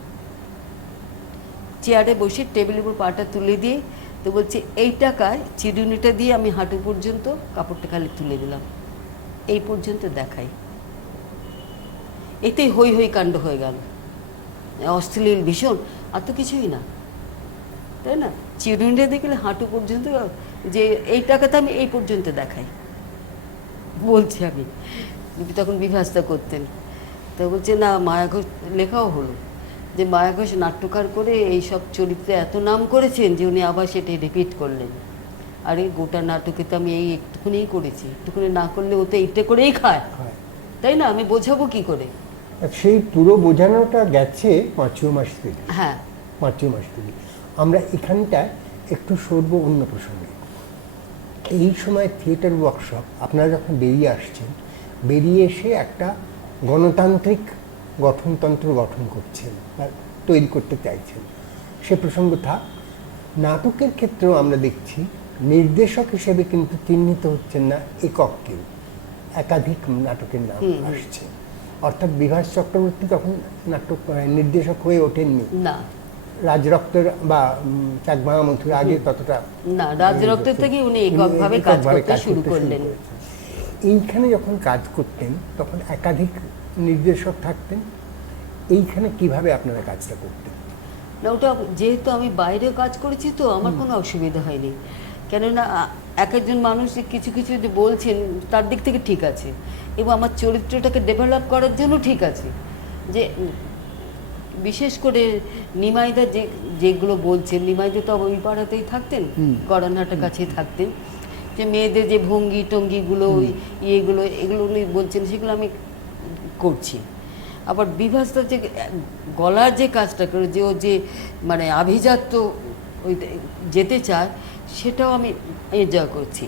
চেয়ারে বসে টেবিলের উপর পাটা তুলে দিয়ে তো বলছে এই টাকায় চিরুনিটা দিয়ে আমি হাঁটু পর্যন্ত কাপড়টা খালি তুলে দিলাম, এই পর্যন্ত দেখাই, এতেই হই হই কাণ্ড হয়ে গেল, অশ্লীল ভীষণ, আর তো কিছুই না, তাই না? চিরুনিটা দেখলে হাঁটু পর্যন্ত, যে এই টাকাতে আমি এই পর্যন্ত দেখাই বলছি আমি, তখন বিভাসটা করতেন। তো বলছে না, মায়া ঘোষ লেখাও হলো যে মায়া ঘোষ নাট্যকার করে এই সব চরিত্রে এত নাম করেছেন যে উনি আবার সেটাই রিপিট করলেন। আরে গোটা নাটকে তো আমি এই একটুখানিই করেছি, একটুখানি না করলে ও তো এইটা করেই খায়, তাই না? আমি বোঝাবো কি করে? সেই পুরো বোঝানোটা গেছে পাঁচুয়া মাস থেকে। হ্যাঁ, পাঁচুয়া মাস থেকে আমরা এখানটায় একটু সরব অন্য প্রসঙ্গে। এই সময় থিয়েটার ওয়ার্কশপ আপনারা যখন বেরিয়ে আসছেন, বেরিয়ে এসে একটা গণতান্ত্রিক গঠনতন্ত্র গঠন করছেন বা তৈরি করতে চাইছেন, সে প্রসঙ্গ থাক। নাটকের ক্ষেত্রেও আমরা দেখছি নির্দেশক হিসেবে কিন্তু চিহ্নিত হচ্ছেন না একক কেউ, একাধিক নাটকের নাম আসছে। অর্থাৎ বিভাস চক্রবর্তী তখন নাটক নির্দেশক হয়ে ওঠেননি না, রাজরক্তের বা চাকমা মথুর আগে ততটা না, রাজরক্তের থেকে উনি এককভাবে কাজ করতে শুরু করলেন। এইখানে যখন কাজ করতেন তখন একাধিক নির্দেশক থাকতেন, এইখানে কিভাবে আপনারা কাজটা করতেন? না, ওটা যেহেতু আমি বাইরে কাজ করেছি তো আমার কোনো অসুবিধা হয়নি, কেননা এক একজন মানুষ কিছু কিছু যে বলছেন তার দিক থেকে ঠিক আছে, এবং আমার চরিত্রটাকে ডেভেলপ করার জন্য ঠিক আছে, যে বিশেষ করে নিমাইদা যেগুলো বলছেন, নিমাইদা তো ওই পাড়াতেই থাকতেন, গড়ানহাটার কাছে থাকতেন, যে মেয়েদের যে ভঙ্গি টঙ্গিগুলো এগুলো উনি বলছেন, সেগুলো আমি করছি। আবার বিভাসটা যে গলার যে কাজটা করে, যে ও যে মানে আভিজাত্য ওই যেতে চায়, সেটাও আমি এনজয় করছি।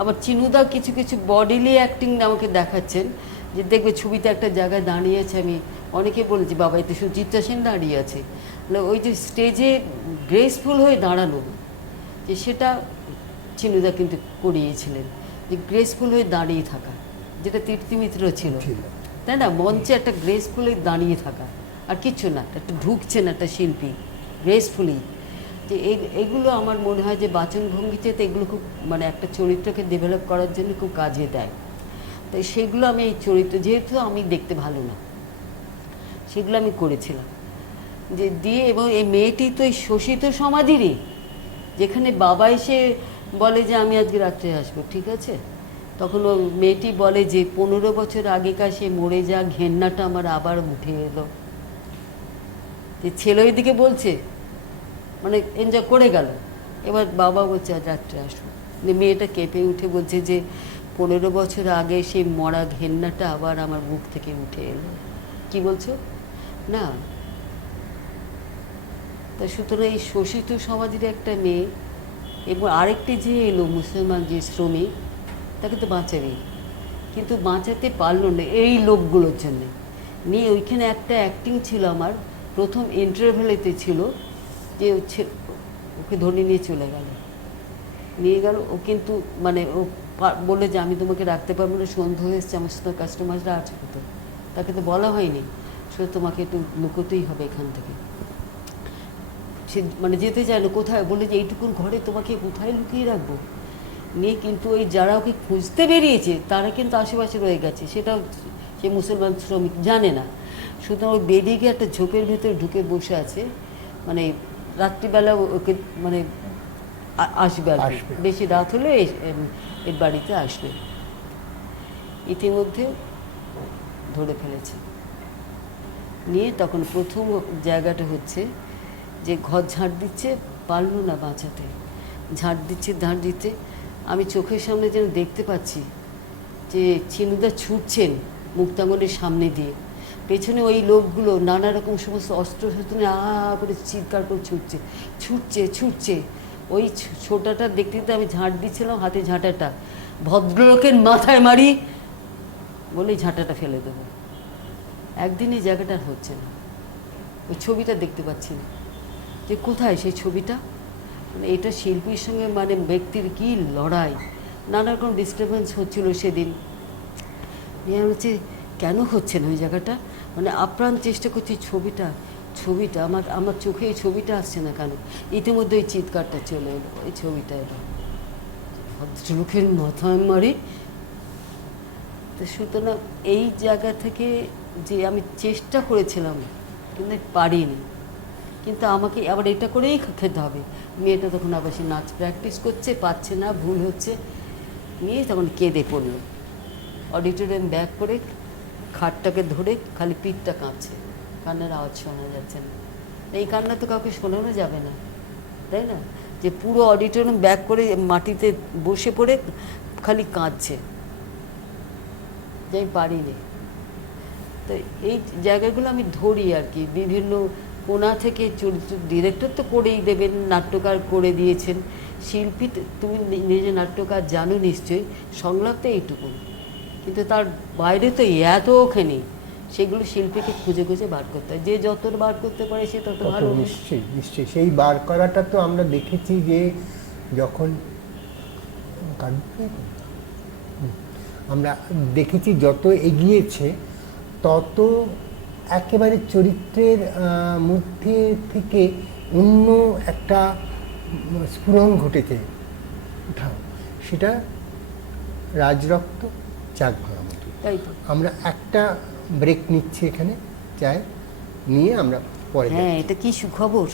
আবার চিনুদা কিছু কিছু বডিলি অ্যাক্টিং আমাকে দেখাচ্ছেন, যে দেখবে ছবিতে একটা জায়গায় দাঁড়িয়ে আছে, আমি অনেকে বলেছি বাবা এতে সুচিত্রা সেন দাঁড়িয়ে আছে, ওই যে স্টেজে গ্রেসফুল হয়ে দাঁড়ানো, যে সেটা চিনুদা কিন্তু করিয়েছিলেন, যে গ্রেসফুল হয়ে দাঁড়িয়ে থাকা, যেটা তৃপ্তিমিত্র ছিল, তাই না? মঞ্চে একটা গ্রেসফুলি দাঁড়িয়ে থাকা, আর কিচ্ছু না, একটা ঢুকছেন একটা শিল্পী গ্রেসফুলি, যে এগুলো আমার মনে হয় যে বাচনভঙ্গিতে তো এগুলো খুব মানে একটা চরিত্রকে ডেভেলপ করার জন্য খুব কাজে দেয়। তাই সেগুলো আমি এই চরিত্র, যেহেতু আমি দেখতে ভালো না, সেগুলো আমি করেছিলাম যে দিয়ে। এবং এই মেয়েটি তো এই শোষিত সমাধিরই, যেখানে বাবা এসে বলে যে আমি আজকে রাত্রে আসবো, ঠিক আছে, তখন ও মেয়েটি বলে যে 15 বছর আগেকার সে মরে যা ঘেন্নাটা আমার আবার উঠে এলো। যে ছেলে ওইদিকে বলছে, মানে এনজয় করে গেল, এবার বাবা বলছে আজ রাত্রে আসবো, মেয়েটা কেঁপে উঠে বলছে যে 15 বছর আগে সেই মরা ঘেন্নাটা আবার আমার বুক থেকে উঠে এলো। কি বলছো না? তা সুতরাং এই শোষিত সমাজের একটা মেয়ে, এবং আরেকটি যে এলো মুসলমান যে শ্রমিক, তাকে তো বাঁচাবেই, কিন্তু বাঁচাতে পারলো না এই লোকগুলোর জন্যে। নিয়ে ওইখানে একটা অ্যাক্টিং ছিল আমার, প্রথম ইন্টারভেলেতে ছিল, যে ওকে ধরে নিয়ে চলে গেল, নিয়ে গেল ও, কিন্তু মানে ও বলে যে আমি তোমাকে রাখতে পারবো না, সন্ধ্যা হয়ে এসছে, আমার সাথে কাস্টমাররা আছে কত, তাকে তো বলা হয়নি, সে তোমাকে একটু লুকোতেই হবে এখান থেকে। সে মানে যেতে চায় না, কোথায় বলে যে এইটুকুন ঘরে তোমাকে কোথায় লুকিয়ে রাখবো। নিয়ে কিন্তু ওই যারা ওকে খুঁজতে বেরিয়েছে তারা কিন্তু আশেপাশে রয়ে গেছে, সেটাও সে মুসলমান শ্রমিক জানে না। সুতরাং ওই বেরিয়ে গিয়ে একটা ঝোপের ভেতরে ঢুকে বসে আছে, মানে রাত্রিবেলা ওকে মানে আসবে আর কি, বেশি রাত হলে এর বাড়িতে আসবে। ইতিমধ্যে ধরে ফেলেছে। নিয়ে তখন প্রথম জায়গাটা হচ্ছে যে ঘর ঝাড় দিচ্ছে, পারল না বাঁচাতে, ঝাড় দিতে আমি চোখের সামনে যেন দেখতে পাচ্ছি যে চিনুদা ছুটছেন মুক্তাঙ্গনের সামনে দিয়ে, পেছনে ওই লোকগুলো নানা রকম সমস্ত অস্ত্র শস্ত্র নিয়ে করে চিৎকার করে ছুটছে। ওই ছোটাটা দেখতে দেখতে আমি ঝাঁট দিচ্ছিলাম, হাতে ঝাঁটাটা ভদ্রলোকের মাথায় মারি বলেই ঝাঁটাটা ফেলে দেবো। একদিন এই জায়গাটা হচ্ছে না, ওই ছবিটা দেখতে পাচ্ছি না, যে কোথায় সেই ছবিটা। মানে এটা শিল্পীর সঙ্গে মানে ব্যক্তির কি লড়াই, নানা রকম ডিস্টারবেন্স হচ্ছিল সেদিন। নিয়ে হচ্ছে কেন হচ্ছে না ওই জায়গাটা, মানে আপ্রাণ চেষ্টা করছি ছবিটা আমার চোখে এই ছবিটা আসছে না কেন। ইতিমধ্যে ওই চিৎকারটা চলে এলো, ওই ছবিটা এলো, ভদ্রলোকের মাথায় মারি। তো সুতরাং এই জায়গা থেকে যে আমি চেষ্টা করেছিলাম কিন্তু পারিনি, কিন্তু আমাকে আবার এটা করেই খেতে হবে। মেয়েটা তখন আবার সে নাচ প্র্যাকটিস করছে, পাচ্ছে না, ভুল হচ্ছে, নিয়ে তখন কেঁদে পড়লো। অডিটোরিয়াম ব্যাক করে খাটটাকে ধরে খালি পিঠটা কাঁপছে, কান্নার আওয়াজ শোনা যাচ্ছে না। এই কান্না তো কাউকে শোনানো যাবে না, তাই না? যে পুরো অডিটোরিয়াম ব্যাক করে মাটিতে বসে পড়ে খালি কাঁদছে, যে আমি পারিনি। তো এই জায়গাগুলো আমি ধরি আর কি, বিভিন্ন কোণা থেকে চরিত্র। ডিরেক্টর তো করেই দেবেন, নাট্যকার করে দিয়েছেন, শিল্পী তুমি নিজে নাট্যকার জানো নিশ্চয়ই, সংলাপ তো এইটুকু, কিন্তু তার বাইরে তো এতখানি, সেগুলো শিল্পীকে খুঁজে বার করতে হয়, যে যত বার করতে পারে সে তত ভালো। নিশ্চয়ই সেই বার করাটা তো আমরা দেখেছি যে যখন আমরা দেখেছি যত এগিয়েছে তত একেবারে চরিত্রের মধ্যে থেকে অন্য একটা স্ফুরণ ঘটেছে, সেটা রাজরক্ত চাক ভাঙা মতো। তাই তো আমরা একটা ব্রেক নিচ্ছি এখানে, চাই নিয়ে আমরা পরে। হ্যাঁ, এটা কি সুখবর।